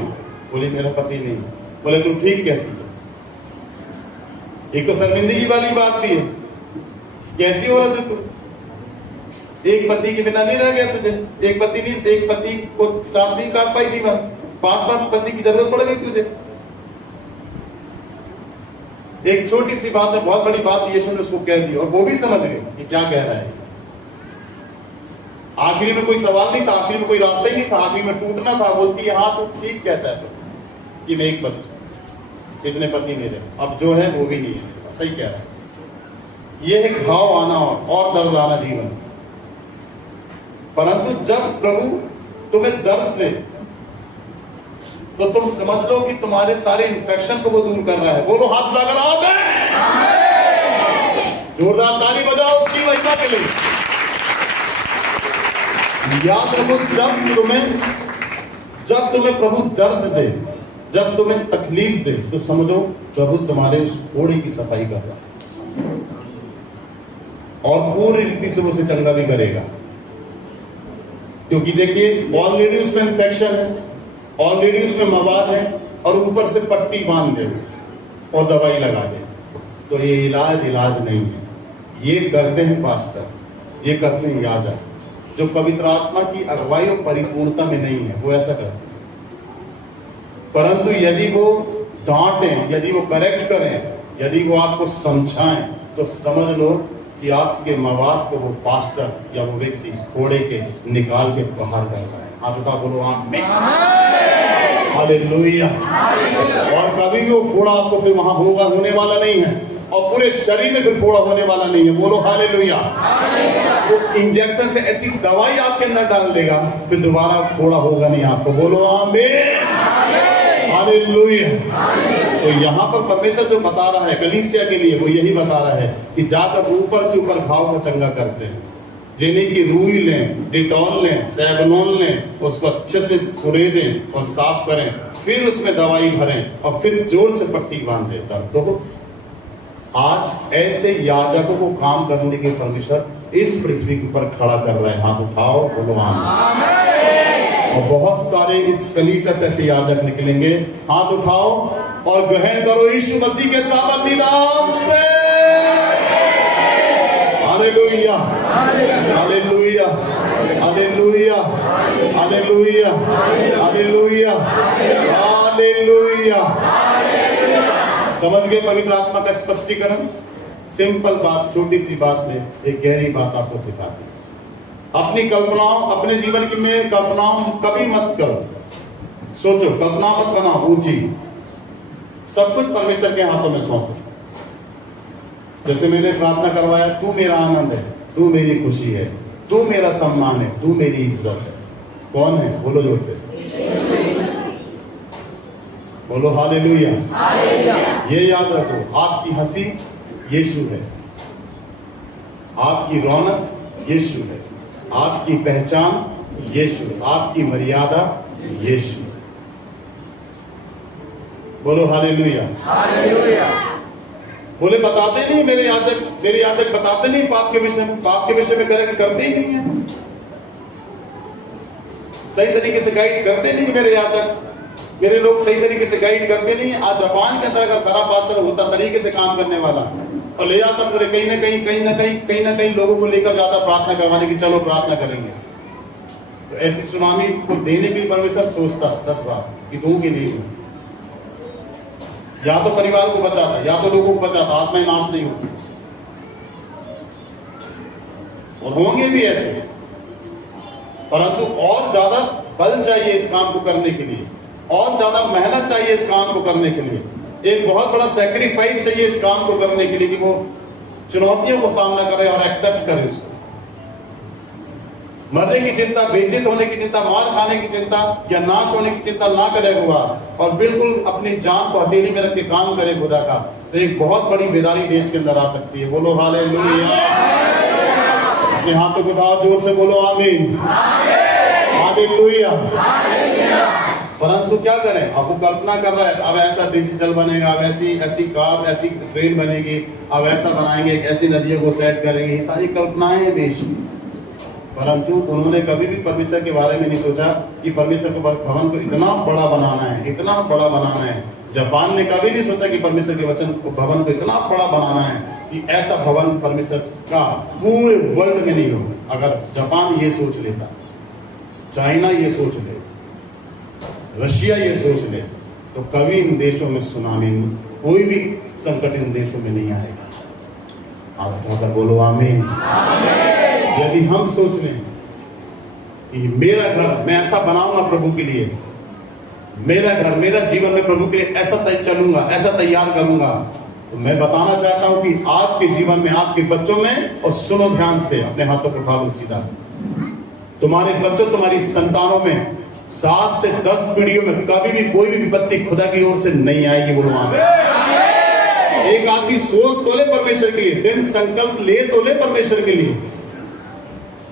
बोली मेरा पति नहीं। बोले तू ठीक कहती है। एक तो शर्मिंदगी वाली बात भी है, कैसी औरत है तू, एक पति के बिना नहीं रह गया तुझे, एक पति को साथ नहीं काट पाई जीवन, 5 पति की जरूरत पड़ गई तुझे। एक छोटी सी बात है, बहुत बड़ी बात यीशु ने उसको कह दी, और वो भी समझ गए कि क्या कह रहा है। आखिरी में कोई सवाल नहीं था, आखिरी में कोई रास्ता ही नहीं था, आखिरी में टूटना था। बोलती है हाँ तू ठीक कहता है कि मैं एक पति, इतने पति मेरे, अब जो है वो भी नहीं है, सही कह रहा है। ये है घाव आना और दर्द आना जीवन। परंतु जब प्रभु तुम्हें दर्द दे, तो तुम समझ लो कि तुम्हारे सारे इन्फेक्शन को वो दूर कर रहा है। बोलो हाथ लगाकर आमीन। जोरदार ताली बजाओ उसकी महिमा के लिए। याद रखो, जब तुम्हें प्रभु दर्द दे, जब तुम्हें तकलीफ दे, तो समझो प्रभु तुम्हारे उस फोड़े की सफाई कर रहा है, और पूरी रीति से वो उसे चंगा भी करेगा। क्योंकि देखिए ऑलरेडी उसमें इन्फेक्शन है, ऑलरेडी उसमें मवाद है, और ऊपर से पट्टी बांध दे और दवाई लगा दे, तो ये इलाज नहीं है। ये करते हैं पास्टर, ये करते हैं याजक, जो पवित्र आत्मा की अगुवाई और परिपूर्णता में नहीं है, वो ऐसा करते हैं। परंतु यदि वो डांटें, यदि वो करेक्ट करें, यदि वो आपको समझाएं, तो समझ लो कि आपके मवाद को वो पास्टर या वो व्यक्ति फोड़े के निकाल के बाहर कर रहा है। आप उठा बोलो आमीन, हालेलुया। और कभी भी वो फोड़ा आपको फिर वहां होने वाला नहीं है, और पूरे शरीर में फिर फोड़ा होने वाला नहीं है। बोलो हालेलुया। वो इंजेक्शन से ऐसी दवाई आपके अंदर डाल देगा, फिर दोबारा फोड़ा होगा नहीं आपको। बोलो आमीन, हालेलुया। तो यहाँ पर परमेश्वर जो बता रहा है कलीसिया के लिए, वो यही बता रहा है कि जाकर ऊपर से ऊपर घाव को चंगा करते हैं। जिन्हें की रूई लें, डिटॉल लें, सैवलॉन लें, उसको अच्छे से कुरेदें और साफ करें, फिर उसमें दवाई भरें, और फिर जोर से पट्टी बांध दें। तो आज ऐसे याजकों को काम करने के परमेश्वर इस पृथ्वी के ऊपर खड़ा कर रहे हैं। हाथ उठाओ, बोलो आमीन। और बहुत सारे इस कलीसिया से ऐसे याजक निकलेंगे। हाथ उठाओ और ग्रहण करो यीशु मसीह के सामर्थी नाम से। Hallelujah, hallelujah, hallelujah, hallelujah, hallelujah, hallelujah. समझ गए पवित्र आत्मा का स्पष्टीकरण? सिंपल बात, छोटी सी बात में एक गहरी बात आपको सिखाती। अपनी कल्पनाओं, अपने जीवन की में कल्पनाओं कभी मत करो। सोचो, कल्पना मत बनाओ ऊंची। सब कुछ परमेश्वर के हाथों में सौंपो। जैसे मैंने प्रार्थना करवाया, तू मेरा आनंद है, तू मेरी खुशी है, तू मेरा सम्मान है, तू मेरी इज्जत है। कौन है? बोलो जोर से, बोलो हालेलुया। ये याद रखो, आपकी हंसी यीशु है, आपकी रौनक यीशु है, आपकी पहचान यीशु है, आपकी मर्यादा यीशु है। बोलो हालेलुया। बोले बताते नहीं मेरे याजक बताते नहीं पाप के विषय में, पाप के विषय में करेक्ट करते ही नहीं है, सही तरीके से गाइड करते नहीं मेरे याजक, मेरे लोग सही तरीके से गाइड करते नहीं। आज जापान के अंदर अगर खराब पास्टर होता तरीके से काम करने वाला और ले जाता पूरे कहीं ना कहीं लोगों को लेकर जाता प्रार्थना करवाने की, चलो प्रार्थना करेंगे, तो ऐसी सुनामी को देने के लिए परमेश्वर सोचता 10 बार कि दूं कि नहीं दूं। या तो परिवार को बचाता, या तो लोगों को बचाता, आत्माएं नाश नहीं होती। और होंगे भी ऐसे, परंतु और ज्यादा बल चाहिए इस काम को करने के लिए, और ज्यादा मेहनत चाहिए इस काम को करने के लिए, एक बहुत बड़ा सैक्रिफाइस चाहिए इस काम को करने के लिए कि वो चुनौतियों को सामना करे और एक्सेप्ट करे उसको। मरने की चिंता, बेइज्जत होने की चिंता, मार खाने की चिंता या नाश होने की चिंता ना करे हुआ, और बिल्कुल अपनी जान को हथेली में रख के काम करे खुदा का, तो एक बहुत बड़ी बेदारी देश के अंदर आ सकती है। बोलो हालेलुया। अपने हाथों को उठाओ, जोर से बोलो आमीन, हालेलुया। परंतु क्या करें, अब वो कल्पना कर रहा है, अब ऐसा डिजिटल बनेगा, अब ऐसी कार, ऐसी ट्रेन बनेगी, अब ऐसा बनाएंगे, ऐसी नदियों को सेट करेंगे, ये सारी कल्पनाएं हैं देश की। परंतु उन्होंने कभी भी परमेश्वर के बारे में नहीं सोचा कि परमेश्वर के भवन को इतना बड़ा बनाना है, इतना बड़ा बनाना है। जापान ने कभी नहीं सोचा कि परमेश्वर के वचन को, भवन को इतना बड़ा बनाना है कि ऐसा भवन परमेश्वर का पूरे वर्ल्ड में नहीं हो। अगर जापान ये सोच लेता, चाइना ये सोच ले, रशिया ये सोच ले, तो कभी इन देशों में सुनामी, कोई भी संकट इन देशों में नहीं आएगा। आप अगर बोलो आमीन। यदि हम सोच लें कि मेरा घर मैं ऐसा बनाऊंगा प्रभु के लिए, मेरा घर, मेरा जीवन में प्रभु के लिए ऐसा चलूंगा, ऐसा तैयार करूंगा, तो मैं बताना चाहता हूं कि आपके जीवन में, आपके बच्चों में, और सुनो ध्यान से, अपने हाथों को उठा लो सीधा, तुम्हारे बच्चों, तुम्हारी संतानों में 7 से 10 पीढ़ियों में कभी भी कोई भी विपत्ति खुदा की ओर से नहीं आएगी। बोलो आमीन। एक आपकी सोच तो ले परमेश्वर के लिए, दिन संकल्प ले तो ले परमेश्वर के लिए,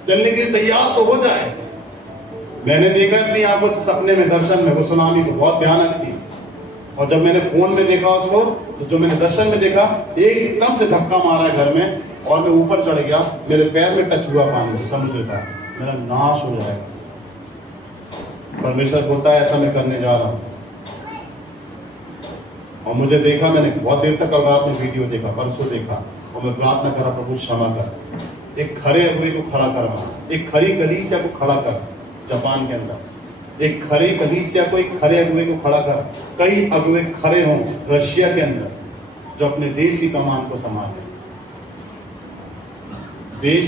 चलने के लिए तैयार तो हो जाए। मैंने देखा अपनी आंखों से सपने में, दर्शन में, वो सुनामी को बहुत भयानक थी, और जब मैंने फोन में देखा उसको, तो जो मैंने दर्शन में देखा, एकदम से धक्का मारा है घर में, और मैं ऊपर चढ़ गया, मेरे पैर में टच हुआ पानी से, समुद्र का, मेरा नाश हो जाएगा। परमेश्वर बोलता है ऐसा मैं करने जा रहा हूं। और मुझे देखा, मैंने बहुत देर तक कल रात में वीडियो देखा, परसों देखा, और मैं प्रार्थना करा, प्रभु क्षमा कर, एक खरे अगुवे को खड़ा करवा, एक खरी कलीसिया को खड़ा कर जापान के अंदर, एक खरी कलीसिया को, एक खरे अगुवे को खड़ा कर। कई अगुवे खड़े हों रशिया के अंदर जो अपने देश की कमान को संभाले। देश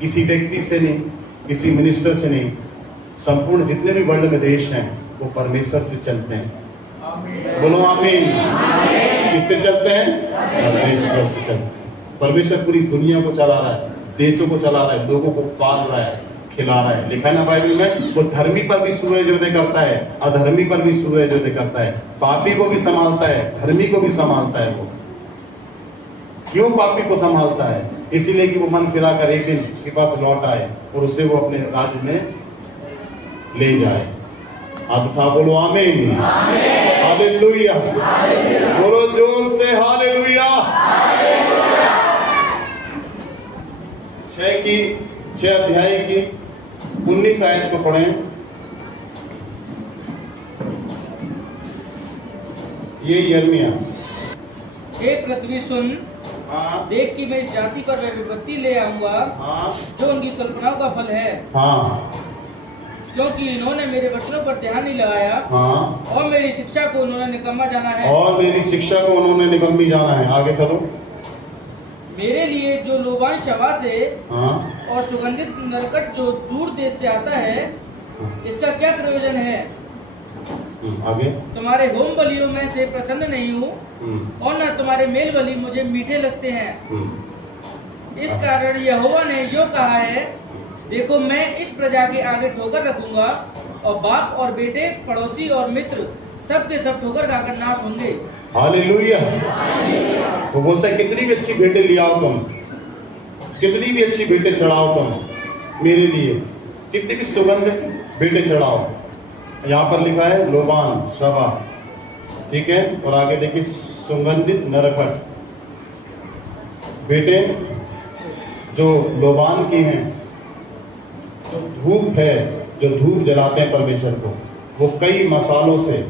किसी व्यक्ति से नहीं, किसी मिनिस्टर से नहीं, संपूर्ण जितने भी वर्ल्ड में देश हैं वो परमेश्वर से चलते हैं। बोलो आमीन। किससे चलते हैं? परमेश्वर से चलते हैं। परमेश्वर पूरी दुनिया को चला रहा है, देशों को चला रहा है, लोगों को पाल रहा है, खिला रहा है। लिखा है ना बाइबल में, वो धर्मी पर भी सूर्योदय करता है, अधर्मी पर भी सूर्योदय करता है, पापी को भी संभालता है, धर्मी को भी संभालता है। वो क्यों पापी को संभालता है? इसीलिए कि वो मन फिरा कर एक दिन उसके पास लौट आए और उसे वो अपने राज्य में ले जाए। आप उठा बोलो आमीन, हालेलुया। बोलो जोर से हालेलुया। 6 अध्याय की 19 आयत को पढ़ें। ये यिर्मयाह। हे पृथ्वी सुन, हाँ देख कि मैं इस जाति पर वह विपत्ति ले आऊंगा हाँ जो उनकी कल्पनाओं का फल है, हाँ क्योंकि इन्होंने मेरे वचनों पर ध्यान नहीं लगाया हाँ, और मेरी शिक्षा को उन्होंने निकम्मा जाना है। और मेरी शिक्षा को उन्होंने निकम्मी जाना है। आगे चलो। मेरे लिए जो लोबान शवा से हाँ और सुगंधित नरकट जो दूर देश से आता है, इसका क्या प्रयोजन है? आगे। तुम्हारे होम बलियों में से प्रसन्न नहीं हूँ और न तुम्हारे मेल बलि मुझे मीठे लगते हैं। इस कारण यहोवा ने यो कहा है, देखो मैं इस प्रजा के आगे ठोकर रखूंगा और बाप और बेटे, पड़ोसी और मित्र सब के सब ठोकर खाकर नाश होंगे। हालेलुया। वो बोलता है कितनी भी अच्छी भेंटें ले आओ तुम, कितनी भी अच्छी भेंटें चढ़ाओ तुम मेरे लिए, कितनी भी सुगंध भेंटें चढ़ाओ। यहाँ पर लिखा है लोबान शवा, ठीक है। और आगे देखिए सुगंधित नरकट, बेटे जो लोबान की हैं, जो धूप है, जो धूप जलाते हैं परमेश्वर को, वो कई मसालों से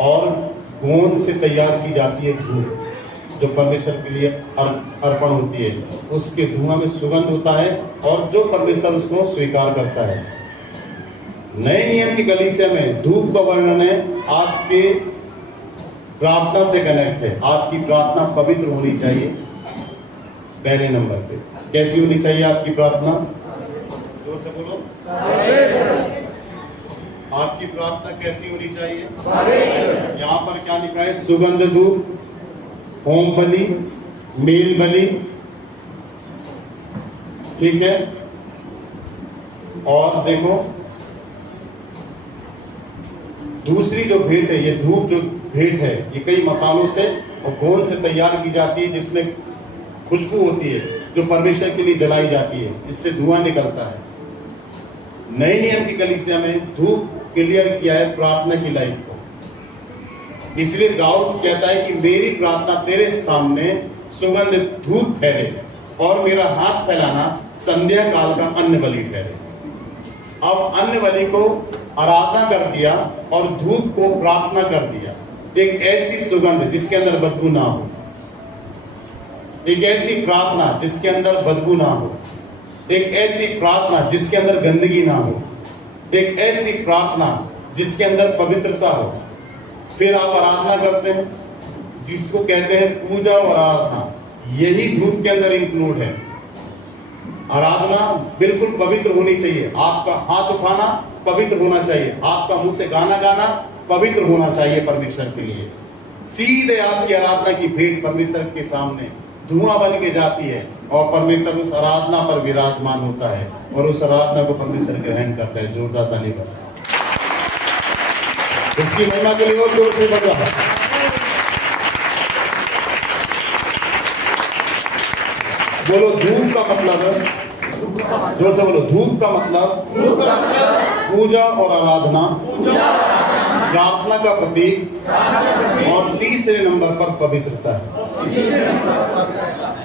और गोंद से तैयार की जाती है धूप, जो परमेश्वर के लिए अर्पण होती है। उसके धुआं में सुगंध होता है और जो परमेश्वर उसको स्वीकार करता है। नए नियम की कलीसिया में धूप का वर्णन है आपके प्रार्थना से कनेक्ट है। आपकी प्रार्थना पवित्र होनी चाहिए। पहले नंबर पे कैसी होनी चाहिए आपकी प्रार्थना? जोर से बोलो। आपकी प्रार्थना कैसी होनी चाहिए? यहाँ पर क्या लिखा है? सुगंध धूप, होम बलि, मेल बलि, ठीक है। और देखो दूसरी जो भेंट है, ये धूप जो भेंट है, ये कई मसालों से और गोंद से तैयार की जाती है, जिसमें खुशबू होती है, जो परमेश्वर के लिए जलाई जाती है, इससे धुआं निकलता है। नए नियम की कलीसिया में धूप क्लियर किया है प्रार्थना की लाइफ को। इसलिए दाऊद कहता है कि मेरी प्रार्थना तेरे सामने सुगंध धूप ठहरे और मेरा हाथ फैलाना संध्या काल का अन्न बलि ठहरे। अब अन्न बलि को आराधना कर दिया और धूप को प्रार्थना कर दिया। एक ऐसी सुगंध जिसके अंदर बदबू ना हो, एक ऐसी प्रार्थना जिसके अंदर बदबू ना हो, एक ऐसी प्रार्थना जिसके अंदर गंदगी ना हो, एक ऐसी प्रार्थना जिसके अंदर पवित्रता हो। फिर आप आराधना करते हैं, जिसको कहते हैं पूजा और आराधना, यही धूप के अंदर इंक्लूड है। आराधना बिल्कुल पवित्र होनी चाहिए। आपका हाथ उठाना पवित्र होना चाहिए, आपका मुंह से गाना गाना पवित्र होना चाहिए परमेश्वर के लिए। सीधे आपकी आराधना की भेंट परमेश्वर के सामने धुआं बन के जाती है और परमेश्वर उस आराधना पर विराजमान होता है और उस आराधना को परमेश्वर ग्रहण करता है। जोरदार ताली बजाओ उसकी महिमा के लिए और जोर से बजाओ। बोलो धूप का मतलब, जोर से बोलो, धूप का मतलब पूजा और आराधना, प्रार्थना का प्रतीक और तीसरे नंबर पर पवित्रता है।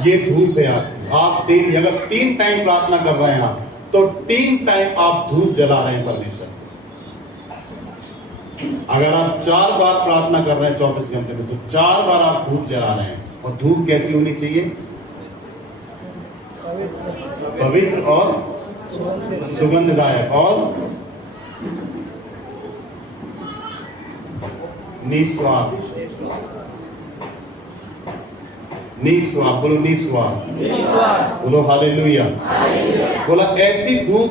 ये धूप है। आप अगर 3 टाइम प्रार्थना कर रहे हैं तो 3 टाइम आप धूप जला रहे हैं परमेश्वर। अगर आप 4 बार प्रार्थना कर रहे हैं 24 घंटे में, तो 4 बार आप धूप जला रहे हैं। और धूप कैसी होनी चाहिए? पवित्र और सुगंधदायक और निस्वार्थ। निस्वार्थ बोलो, निस्वार्थ बोलो, हालेलुया। बोला ऐसी धूप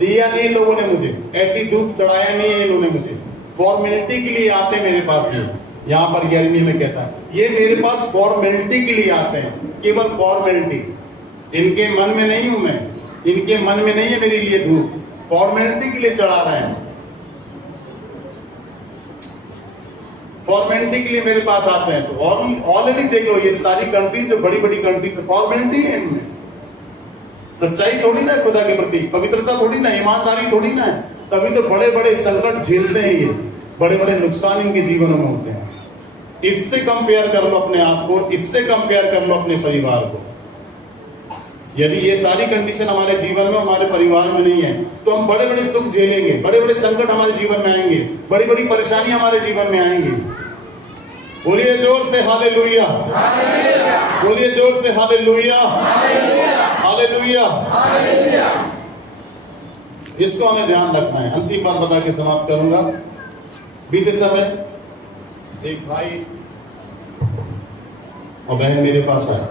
दिया नहीं लोगों ने मुझे, ऐसी धूप चढ़ाया नहीं है इन्होंने मुझे। फॉर्मेलिटी के लिए आते मेरे पास। ये यहाँ पर यिर्मयाह में कहता है, ये मेरे पास फॉर्मेलिटी के लिए आते हैं, केवल फॉर्मेलिटी। इनके मन में नहीं हूं मैं, इनके मन में नहीं है मेरे लिए धूप, फॉर्मेलिटी के लिए चढ़ा रहे हैं। फॉर्मेलिटी के लिए मेरे पास आते हैं। तो ऑलरेडी देख लो, ये सारी कंट्रीज जो बड़ी बड़ी कंट्रीज, फॉर्मेलिटी है इनमें। सच्चाई थोड़ी ना खुदा के प्रति, पवित्रता थोड़ी ना, ईमानदारी थोड़ी ना है। तभी तो बड़े बड़े संकट झेलते हैं, ये बड़े बड़े नुकसान इनके जीवनों में होते हैं। इससे कंपेयर कर लो अपने आप को, इससे कंपेयर कर लो अपने परिवार को। यदि ये सारी कंडीशन हमारे जीवन में, हमारे परिवार में नहीं है, तो हम बड़े बड़े दुख झेलेंगे, बड़े बड़े संकट हमारे जीवन में आएंगे, बड़ी बड़ी परेशानियां हमारे जीवन में आएंगी। बोलिए जोर से हालेलुया, बोलिए जोर से हालेलुया, हालेलुया। इसको हमें ध्यान रखना है। अंतिम बात बता के समाप्त करूंगा। बीते समय एक भाई और बहन मेरे पास आया,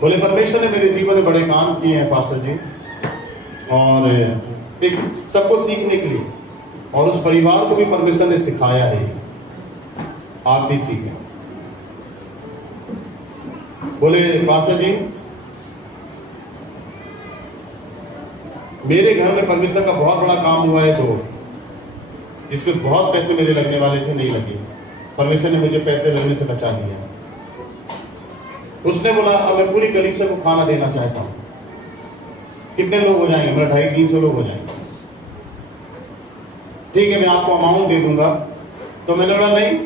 बोले परमेश्वर ने मेरे जीवन में बड़े काम किए हैं पास्टर जी, और एक सबको सीखने के लिए, और उस परिवार को भी परमेश्वर ने सिखाया है, आप भी सीखें। बोले पास्टर जी मेरे घर में परमेश्वर का बहुत बड़ा काम हुआ है, जो जिसमें बहुत पैसे मेरे लगने वाले थे, नहीं लगे। परमेश्वर ने मुझे पैसे लगने से बचा लिया। उसने बोला अब मैं पूरी कलीसिया को खाना देना चाहता हूं। कितने लोग हो जाएंगे? मेरा 250-300 लोग हो जाएंगे। ठीक है, मैं आपको अमाउंट दे दूंगा। तो मैंने बोला नहीं,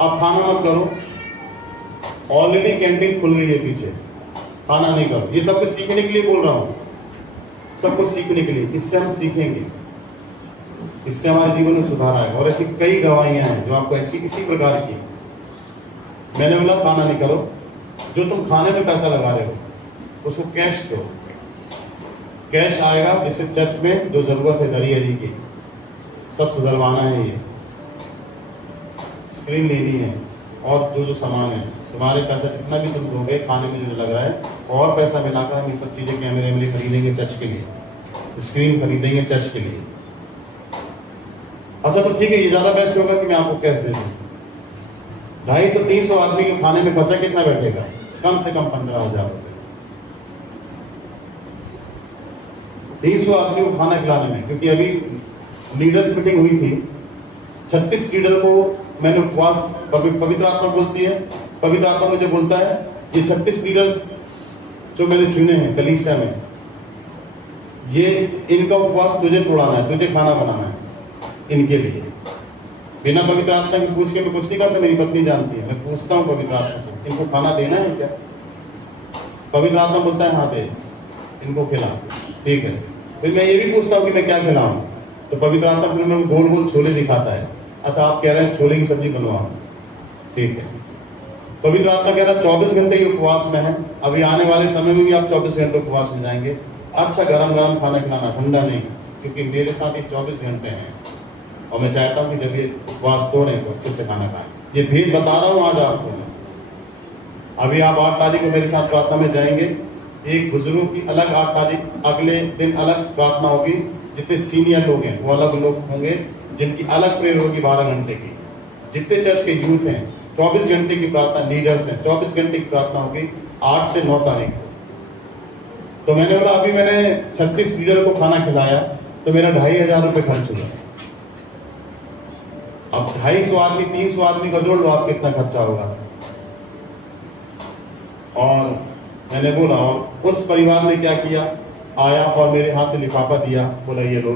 आप खाना मत करो, ऑलरेडी कैंटीन खुल गई है पीछे, खाना नहीं करो। ये सब कुछ सीखने के लिए बोल रहा हूं, सब कुछ सीखने के लिए। इससे हम सीखेंगे, इससे हमारे जीवन में सुधार आएगा। और ऐसी कई गवाहियां हैं जो आपको ऐसी किसी प्रकार की। मैंने बोला खाना नहीं करो, जो तुम खाने में पैसा लगा रहे हो उसको कैश दो। कैश आएगा जिससे चर्च में जो जरूरत है दरी हरी की सब सुधरवाना है, ये स्क्रीन लेनी है, और जो जो सामान है तुम्हारे पैसा जितना भी तुम दोगे खाने में जो लग रहा है, और पैसा मिलाकर हम ये सब चीज़ें कैमरे वैमरे खरीदेंगे चर्च के लिए, स्क्रीन खरीदेंगे चर्च के लिए। अच्छा तो ठीक है, ये ज़्यादा बेस्ट होगा कि मैं आपको कैश दे दूँ। 250-300 आदमी के खाने में खर्चा कितना बैठेगा? कम से कम 15,000 रुपये। 300 आदमी को खाना खिलाने में, क्योंकि अभी लीडर्स मीटिंग हुई थी, 36 लीडर को मैंने उपवास, पवित्र आत्मा बोलती है, पवित्र आत्मा मुझे बोलता है ये 36 लीडर जो मैंने चुने हैं कलीसिया में, ये इनका उपवास तुझे तोड़ाना है, तुझे खाना बनाना है इनके लिए। बिना पवित्र आत्मा की पूछ के मैं कुछ नहीं करता, मेरी पत्नी जानती है। मैं पूछता हूँ पवित्र आत्मा से, इनको खाना देना है क्या? पवित्र आत्मा बोलता है हाँ दे, इनको खिला। ठीक है, फिर मैं ये भी पूछता हूँ कि मैं क्या खिलाऊँ, तो पवित्र आत्मा फिर मैं गोल गोल छोले दिखाता है। अच्छा आप कह रहे हैं छोले की सब्जी बनवाओ, ठीक है। पवित्र आत्मा कह रहा है 24 घंटे ही उपवास में है, अभी आने वाले समय में भी आप 24 घंटे उपवास में जाएंगे। अच्छा गरम गरम खाना खिलाना, ठंडा नहीं, क्योंकि मेरे साथ ये 24 घंटे हैं और मैं चाहता हूँ कि जब ये उपवास तोड़ें तो अच्छे से खाना खाएं। ये भेद बता रहा हूँ आज आपको मैं। अभी आप 8 तारीख को मेरे साथ प्रार्थना में जाएंगे। एक बुजुर्गों की अलग 8 तारीख, अगले दिन अलग प्रार्थना होगी। जितने सीनियर लोग हैं वो अलग लोग होंगे, जिनकी अलग प्रेयर होगी 12 घंटे की। जितने चर्च के यूथ हैं 24 घंटे की प्रार्थना, लीडर्स हैं 24 घंटे की प्रार्थना होगी 8 से 9 तारीख को। तो मैंने बोला अभी मैंने 36 लीडर को खाना खिलाया तो मेरा 2,500 रुपये खर्च हुआ। अब 250 आदमी 300 आदमी का जोड़ लो, आप कितना खर्चा होगा। और मैंने बोला, और उस परिवार ने क्या किया, आया और मेरे हाथ में लिफाफा दिया, बोला ये लो।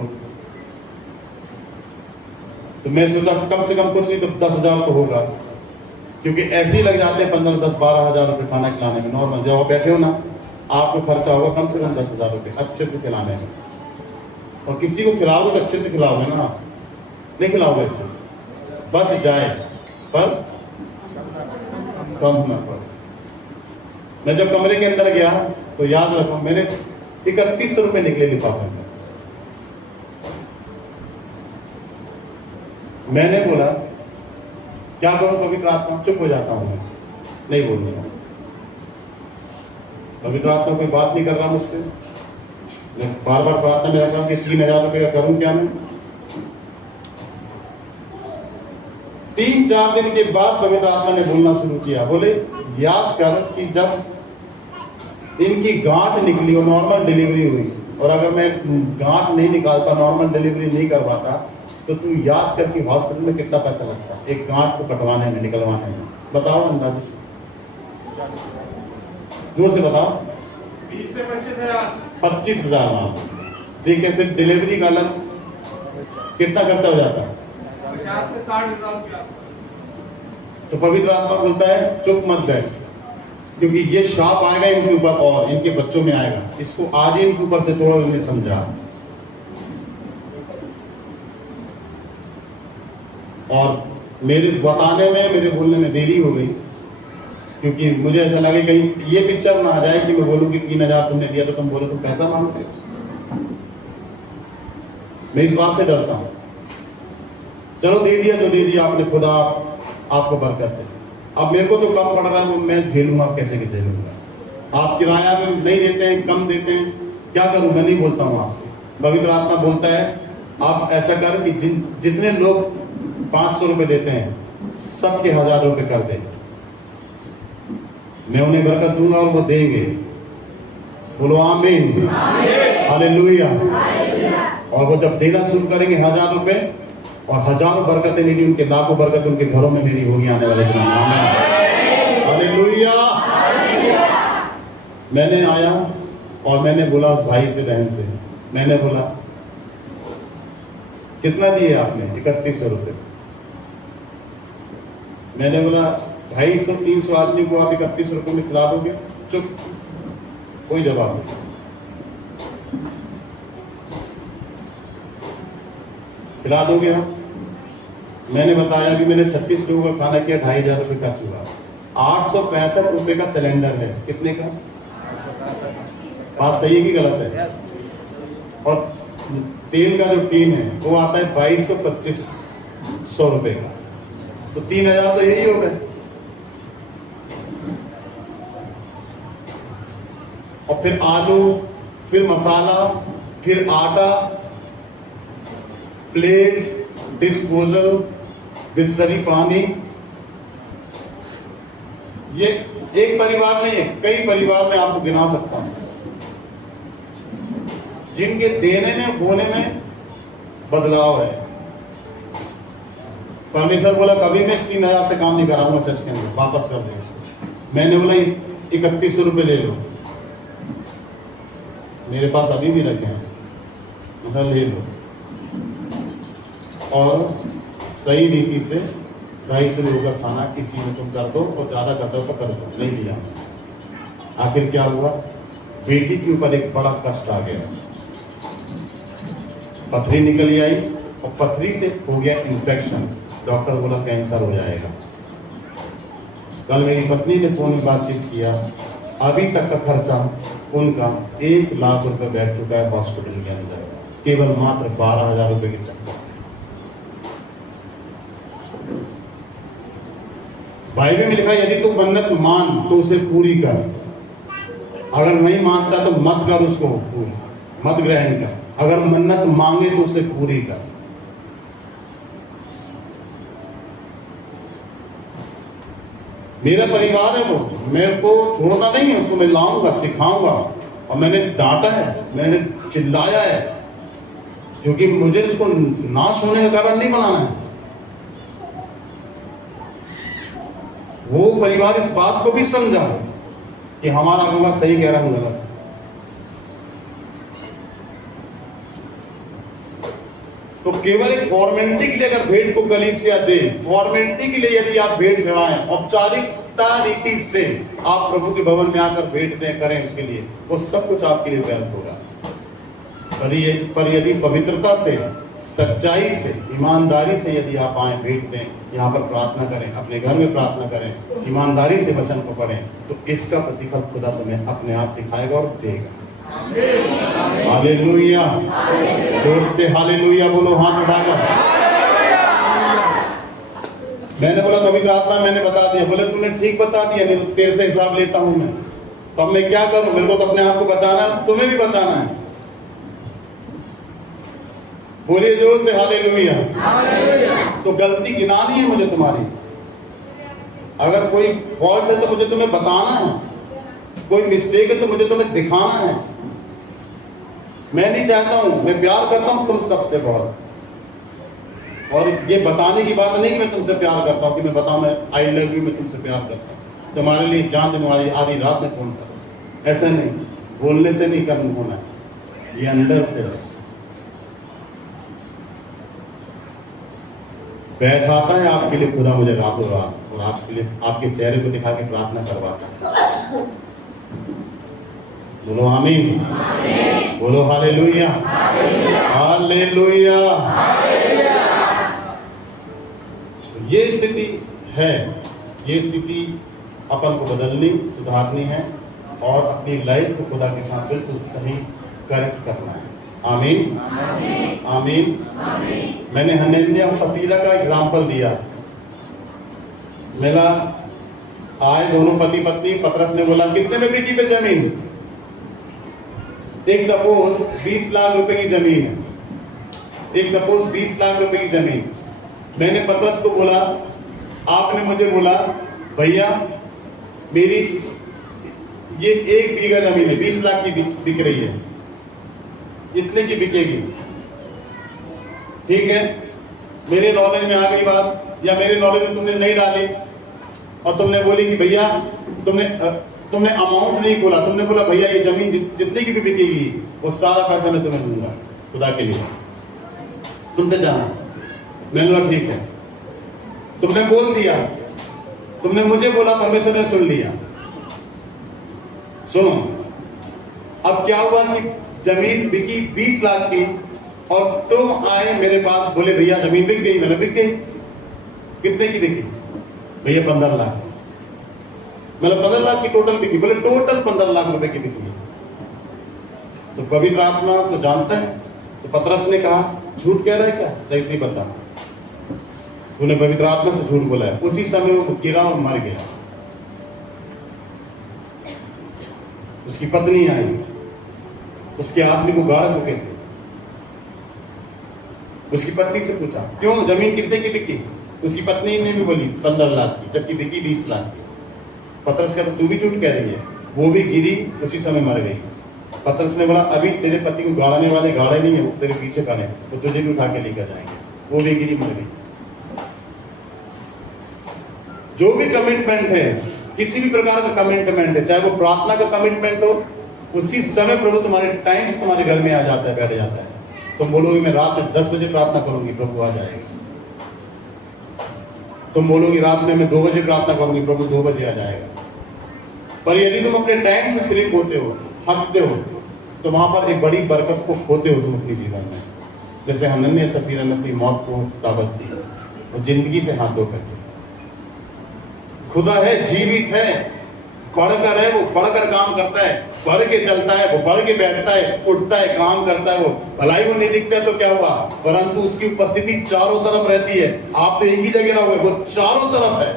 तो मैं सोचा कम से कम कुछ नहीं तो 10,000 तो होगा, क्योंकि ऐसे ही लग जाते हैं 15, 10, 12,000 रुपये खाना खिलाने में। नॉर्मल जब आप बैठे हो ना, आपको खर्चा होगा कम से कम 10,000 रुपये अच्छे से खिलाने में। और किसी को खिलाओगे तो अच्छे से खिलाओगे ना, नहीं खिलाओगे अच्छे से, बच जाए पर कम ना पड़े। मैं जब कमरे के अंदर गया तो याद रखो मेरे 3100 रुपये निकले लिफाफे में। मैंने बोला क्या करूं पवित्र आत्मा, चुप हो जाता हूं मैं, नहीं बोलूंगा। पवित्र आत्मा कोई बात नहीं कर रहा मुझसे, मैं बार बार प्रार्थना में रख रहा हूं कि 3,000 रुपये का करूं क्या मैं। 3-4 दिन के बाद पवित्र आत्मा ने बोलना शुरू किया, बोले याद कर कि जब इनकी गांठ निकली और नॉर्मल डिलीवरी हुई, और अगर मैं गांठ नहीं निकालता, नॉर्मल डिलीवरी नहीं करवाता, तो तू याद कर कि हॉस्पिटल में कितना पैसा लगता एक गांठ को कटवाने में, निकलवाने में। बताओ अंदाजे से, जोर से बताओ। 20 से 25,000। 25,000 मान, ठीक है। फिर डिलीवरी का अलग कितना खर्चा हो जाता है? 50 से 60,000। तो पवित्र आत्मा बोलता है चुप मत बैठ, क्योंकि ये श्राप आएगा इनके ऊपर और इनके बच्चों में आएगा। इसको आज ही इनके ऊपर से थोड़ा उन्हें समझा। और मेरे बताने में, मेरे बोलने में देरी हो गई, क्योंकि मुझे ऐसा लगे कहीं ये पिक्चर ना आ जाए कि मैं बोलूँ कि 3,000 तुमने दिया तो तुम बोलो तुम पैसा मांगते हो। मैं इस बात से डरता हूँ। चलो दे दिया जो दे दिया आपने, खुदा आपको बरकत दे। अब मेरे को जो कम पड़ रहा है वो मैं झेलूंगा, कैसे कि झेलूंगा। आप किराया में नहीं देते हैं, कम देते हैं, क्या करूं? मैं नहीं बोलता हूं आपसे, पवित्र आत्मा बोलता है आप ऐसा कर कि जितने लोग 500 रुपए देते हैं सबके 1000 रुपए कर दे। मैं उन्हें बरकत दूंगा और वो देंगे। बोलो आमीन, हालेलुया। और वो जब देना शुरू करेंगे 1000 रुपए, और हजारों बरकतें मेरी, उनके लाखों बरकत उनके घरों में मेरी होगी आने वाले दिनों में। आमीन, हालेलुया। मैंने आया और मैंने बोला उस भाई से, बहन से, मैंने बोला कितना दिए आपने? 3100 रुपये। मैंने बोला 250-300 आदमी को आप 31 रुपये में खिला दोगे? चुप, कोई जवाब नहीं। खिला दोगे आप? मैंने बताया कि मैंने 36 लोगों का खाना किया, 2,500 रुपये खर्च हुआ। 865 रुपये का सिलेंडर है। कितने का? बात सही है कि गलत है? और तेल का जो टीन है वो आता है 2200-2500 रुपये का, तो 3,000 तो यही हो गए। और फिर आलू, फिर मसाला, फिर आटा, प्लेट, डिस्पोजल, बिस्लरी, पानी। ये एक परिवार नहीं है, कई परिवार में आपको गिना सकता हूं जिनके देने में, बोने में बदलाव है। परमेश्वर बोला कभी मैं 3,000 से काम नहीं कराऊंगा चर्च के अंदर, वापस कर दे इसको। मैंने बोला 3100 रुपये ले लो, मेरे पास अभी भी रखे हैं, उधर ले लो, और सही रीति से 250 लोगों का खाना किसी में तुम कर दो, और ज़्यादा कर दो तो कर दो। नहीं लिया। आखिर क्या हुआ? बेटी के ऊपर एक बड़ा कष्ट आ गया, पथरी निकल आई, और पथरी से हो गया इन्फेक्शन। डॉक्टर बोला कैंसर हो जाएगा। कल मेरी पत्नी ने फोन में बातचीत किया, अभी तक का खर्चा उनका 1 लाख रुपए बैठ चुका है हॉस्पिटल के अंदर, केवल मात्र 12,000 रुपए के चक्कर। बाइबल में लिखा है यदि तू मन्नत मान तो उसे पूरी कर, अगर नहीं मानता तो मत कर, उसको पूरी मत ग्रहण कर। अगर मन्नत मांगे तो उसे पूरी कर। मेरा परिवार है वो, मेरे को छोड़ना नहीं है, उसको मैं लाऊंगा, सिखाऊंगा। और मैंने डांटा है, मैंने चिल्लाया है, क्योंकि मुझे उसको नाश होने का कारण नहीं बनाना है। वो परिवार इस बात को भी समझा कि हमारा होगा सही कह रहा हूं गलत। तो केवल एक फॉर्मेलिटी के लिए अगर भेंट को कलीसिया दे, फॉर्मेलिटी के लिए यदि आप भेंट चढ़ाएं, औपचारिकता रीति से आप प्रभु के भवन में आकर भेंट दें, करें उसके लिए, वो सब कुछ आपके लिए व्यर्थ होगा। पर यदि पवित्रता से, सच्चाई से, ईमानदारी से यदि आप आए, भेंट दें, यहाँ पर प्रार्थना करें, अपने घर में प्रार्थना करें, ईमानदारी से वचन को पढ़ें, तो इसका प्रतिफल खुदा तुम्हें अपने आप दिखाएगा और देगा। हालेलुया, जोर से हालेलुया बोलो, हाथ उठाकर। मैंने बोला पवित्र आत्मा, मैंने बता दिया। बोले तूने ठीक बता दिया, नहीं तो तेरे से हिसाब लेता हूं मैं, तो अब मैं क्या करूं? मेरे को तो अपने आप को बचाना है, तुम्हें भी बचाना है। बोलिए जोर से हालेलुया। तो गलती गिनानी है मुझे तुम्हारी, अगर कोई फॉल्ट है तो मुझे तुम्हें बताना है, कोई मिस्टेक है तो मुझे तुम्हें दिखाना है। मैं नहीं चाहता हूं, मैं प्यार करता हूं तुम सबसे बहुत, और ये बताने की बात नहीं कि मैं तुमसे प्यार करता हूं, कि मैं बताऊं मैं आई लव यू, मैं तुमसे प्यार करता हूं, तुम्हारे लिए जान देने वाली आधी रात में फोन कर, ऐसा नहीं, बोलने से नहीं कर्म होना है, ये अंदर से बैठाता है आपके लिए खुदा मुझे रातों रात, और आपके लिए आपके चेहरे को दिखा के प्रार्थना करवाता है। बोलो आमीन, बोलो हालेलुया, हालेलुया। स्थिति है, ये स्थिति अपन को बदलनी, सुधारनी है और अपनी लाइफ को खुदा के साथ बिल्कुल सही करेक्ट करना है। आमीन आमीन। मैंने हनन्याह और सफीरा का एग्जाम्पल दिया। मेरा आए दोनों पति पत्नी, पतरस ने बोला कितने में बिकी पे जमीन? एक सपोज 20 लाख रुपए की जमीन है, एक सपोज 20 लाख रुपए की जमीन। मैंने पतरस को बोला, आपने मुझे बोला भैया मेरी ये 1 बीघा जमीन है, 20 लाख की बिक रही है, इतने की बिकेगी, ठीक है? मेरे नॉलेज में आ गई बात, या मेरे नॉलेज में तुमने नहीं डाली और तुमने बोली कि भैया तुमने अमाउंट नहीं बोला, तुमने बोला भैया ये जमीन जितने की भी बिकेगी वो सारा पैसा मैं तुम्हें दूंगा खुदा के लिए, सुनते जाना। मैंने बोला ठीक है। तुमने बोल दिया, तुमने मुझे बोला, परमेश्वर ने सुन लिया। सुनो, अब क्या हुआ कि जमीन बिकी 20 लाख की और तुम आए मेरे पास, बोले भैया जमीन बिक गई। मैंने बिक गई। कितने की बिकी? भैया 15 लाख। मतलब 15 लाख की टोटल बिकी। बोले टोटल 15 लाख रुपए की बिकी है। तो पवित्र आत्मा तो जानता है। तो पतरस ने कहा झूठ कह रहा है क्या? सही सही बता, तूने पवित्र आत्मा से झूठ बोला है। उसी समय वो गिरा और मर गया। उसकी पत्नी आई, उसके आदमी को गाड़ चुके थे। उसकी पत्नी से पूछा क्यों जमीन कितने की बिकी? उसकी पत्नी ने भी बोली 15 लाख की, जबकि बिकी 20 लाख की। पतरस का तू भी झूठ कह रही है। वो भी गिरी, उसी समय मर गई। पतरस ने बोला अभी तेरे पति को गाड़ने वाले गाड़े नहीं है, वो तेरे पीछे खड़े, तो तुझे भी उठा के लेकर जाएंगे। वो भी गिरी, मर गई। जो भी कमिटमेंट है, किसी भी प्रकार का कमिटमेंट है, चाहे वो प्रार्थना का कमिटमेंट हो, उसी समय प्रभु तुम्हारे टाइम से तुम्हारे घर में आ जाता है, बैठ जाता है। तुम बोलोगे मैं रात में 10 बजे प्रार्थना करूंगी, प्रभु आ जाएगा। तुम बोलोगी रात में मैं 2 बजे प्रार्थना करूंगी, प्रभु 2 बजे आ जाएगा। पर यदि तुम अपने टाइम से स्लिप होते हो, हटते हो, तो वहां पर एक बड़ी बरकत को खोते हो तुम अपने जीवन में। जैसे हनन्याह सफीरा ने अपनी मौत को दावत दी और जिंदगी से हाथ धो करके। खुदा है, जीवित है, बढ़कर है, वो बढ़कर काम करता है, बढ़ के चलता है, वो बढ़ के बैठता है, उठता है, काम करता है। वो भलाई वो नहीं दिखता है तो क्या हुआ, परंतु उसकी उपस्थिति चारों तरफ रहती है। आप तो एक ही जगह रहोगे, वो चारों तरफ है।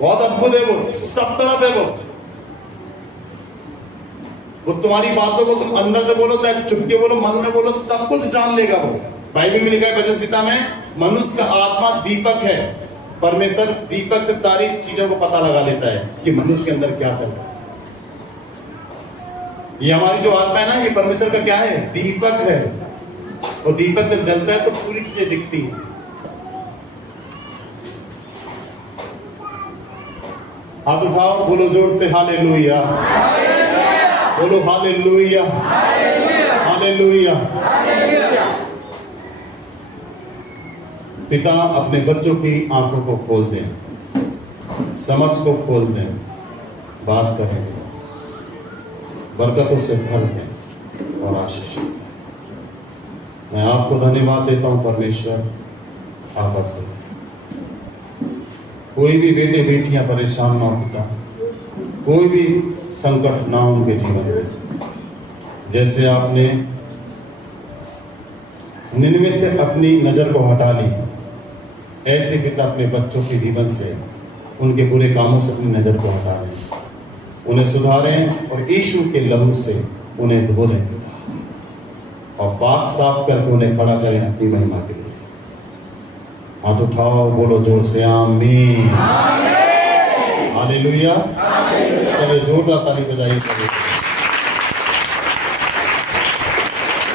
बहुत अद्भुत है, वो सब तरफ है। वो तुम्हारी बातों को तुम अंदर से बोलो, चाहे चुप के बोलो, मन में बोलो, सब कुछ जान लेगा वो। बाइबल में लिखा है भजन संहिता में, मनुष्य का आत्मा दीपक है। परमेश्वर दीपक से सारी चीजों को पता लगा लेता है कि मनुष्य के अंदर क्या चल रहा है। ये हमारी जो आत्मा है ना, ये परमेश्वर का क्या है? दीपक है। और दीपक जब जलता है तो पूरी चीजें दिखती हैं। हाथ उठाओ, बोलो जोर से हालेलुया, बोलो हालेलुया, हालेलुया। पिता अपने बच्चों की आंखों को खोल दें, समझ को खोल दें, बात करें, बरकतों से भर दें और आशीषित दें। मैं आपको धन्यवाद देता हूं परमेश्वर। आप अद्भुत हैं। कोई भी बेटे बेटियां परेशान ना हो पिता, कोई भी संकट ना हो उनके जीवन में। जैसे आपने निन्वे से अपनी नजर को हटा ली, ऐसे पिता अपने बच्चों के जीवन से, उनके बुरे कामों से अपनी नजर को हटा लें, उन्हें सुधारें और यीशु के लहू से उन्हें धो दें पिता, और पाक साफ करके उन्हें खड़ा करें अपनी महिमा के लिए। हाथ उठाओ, बोलो जोर से आमीन, हालेलुया। चलिए जोरदार ताली बजाइए।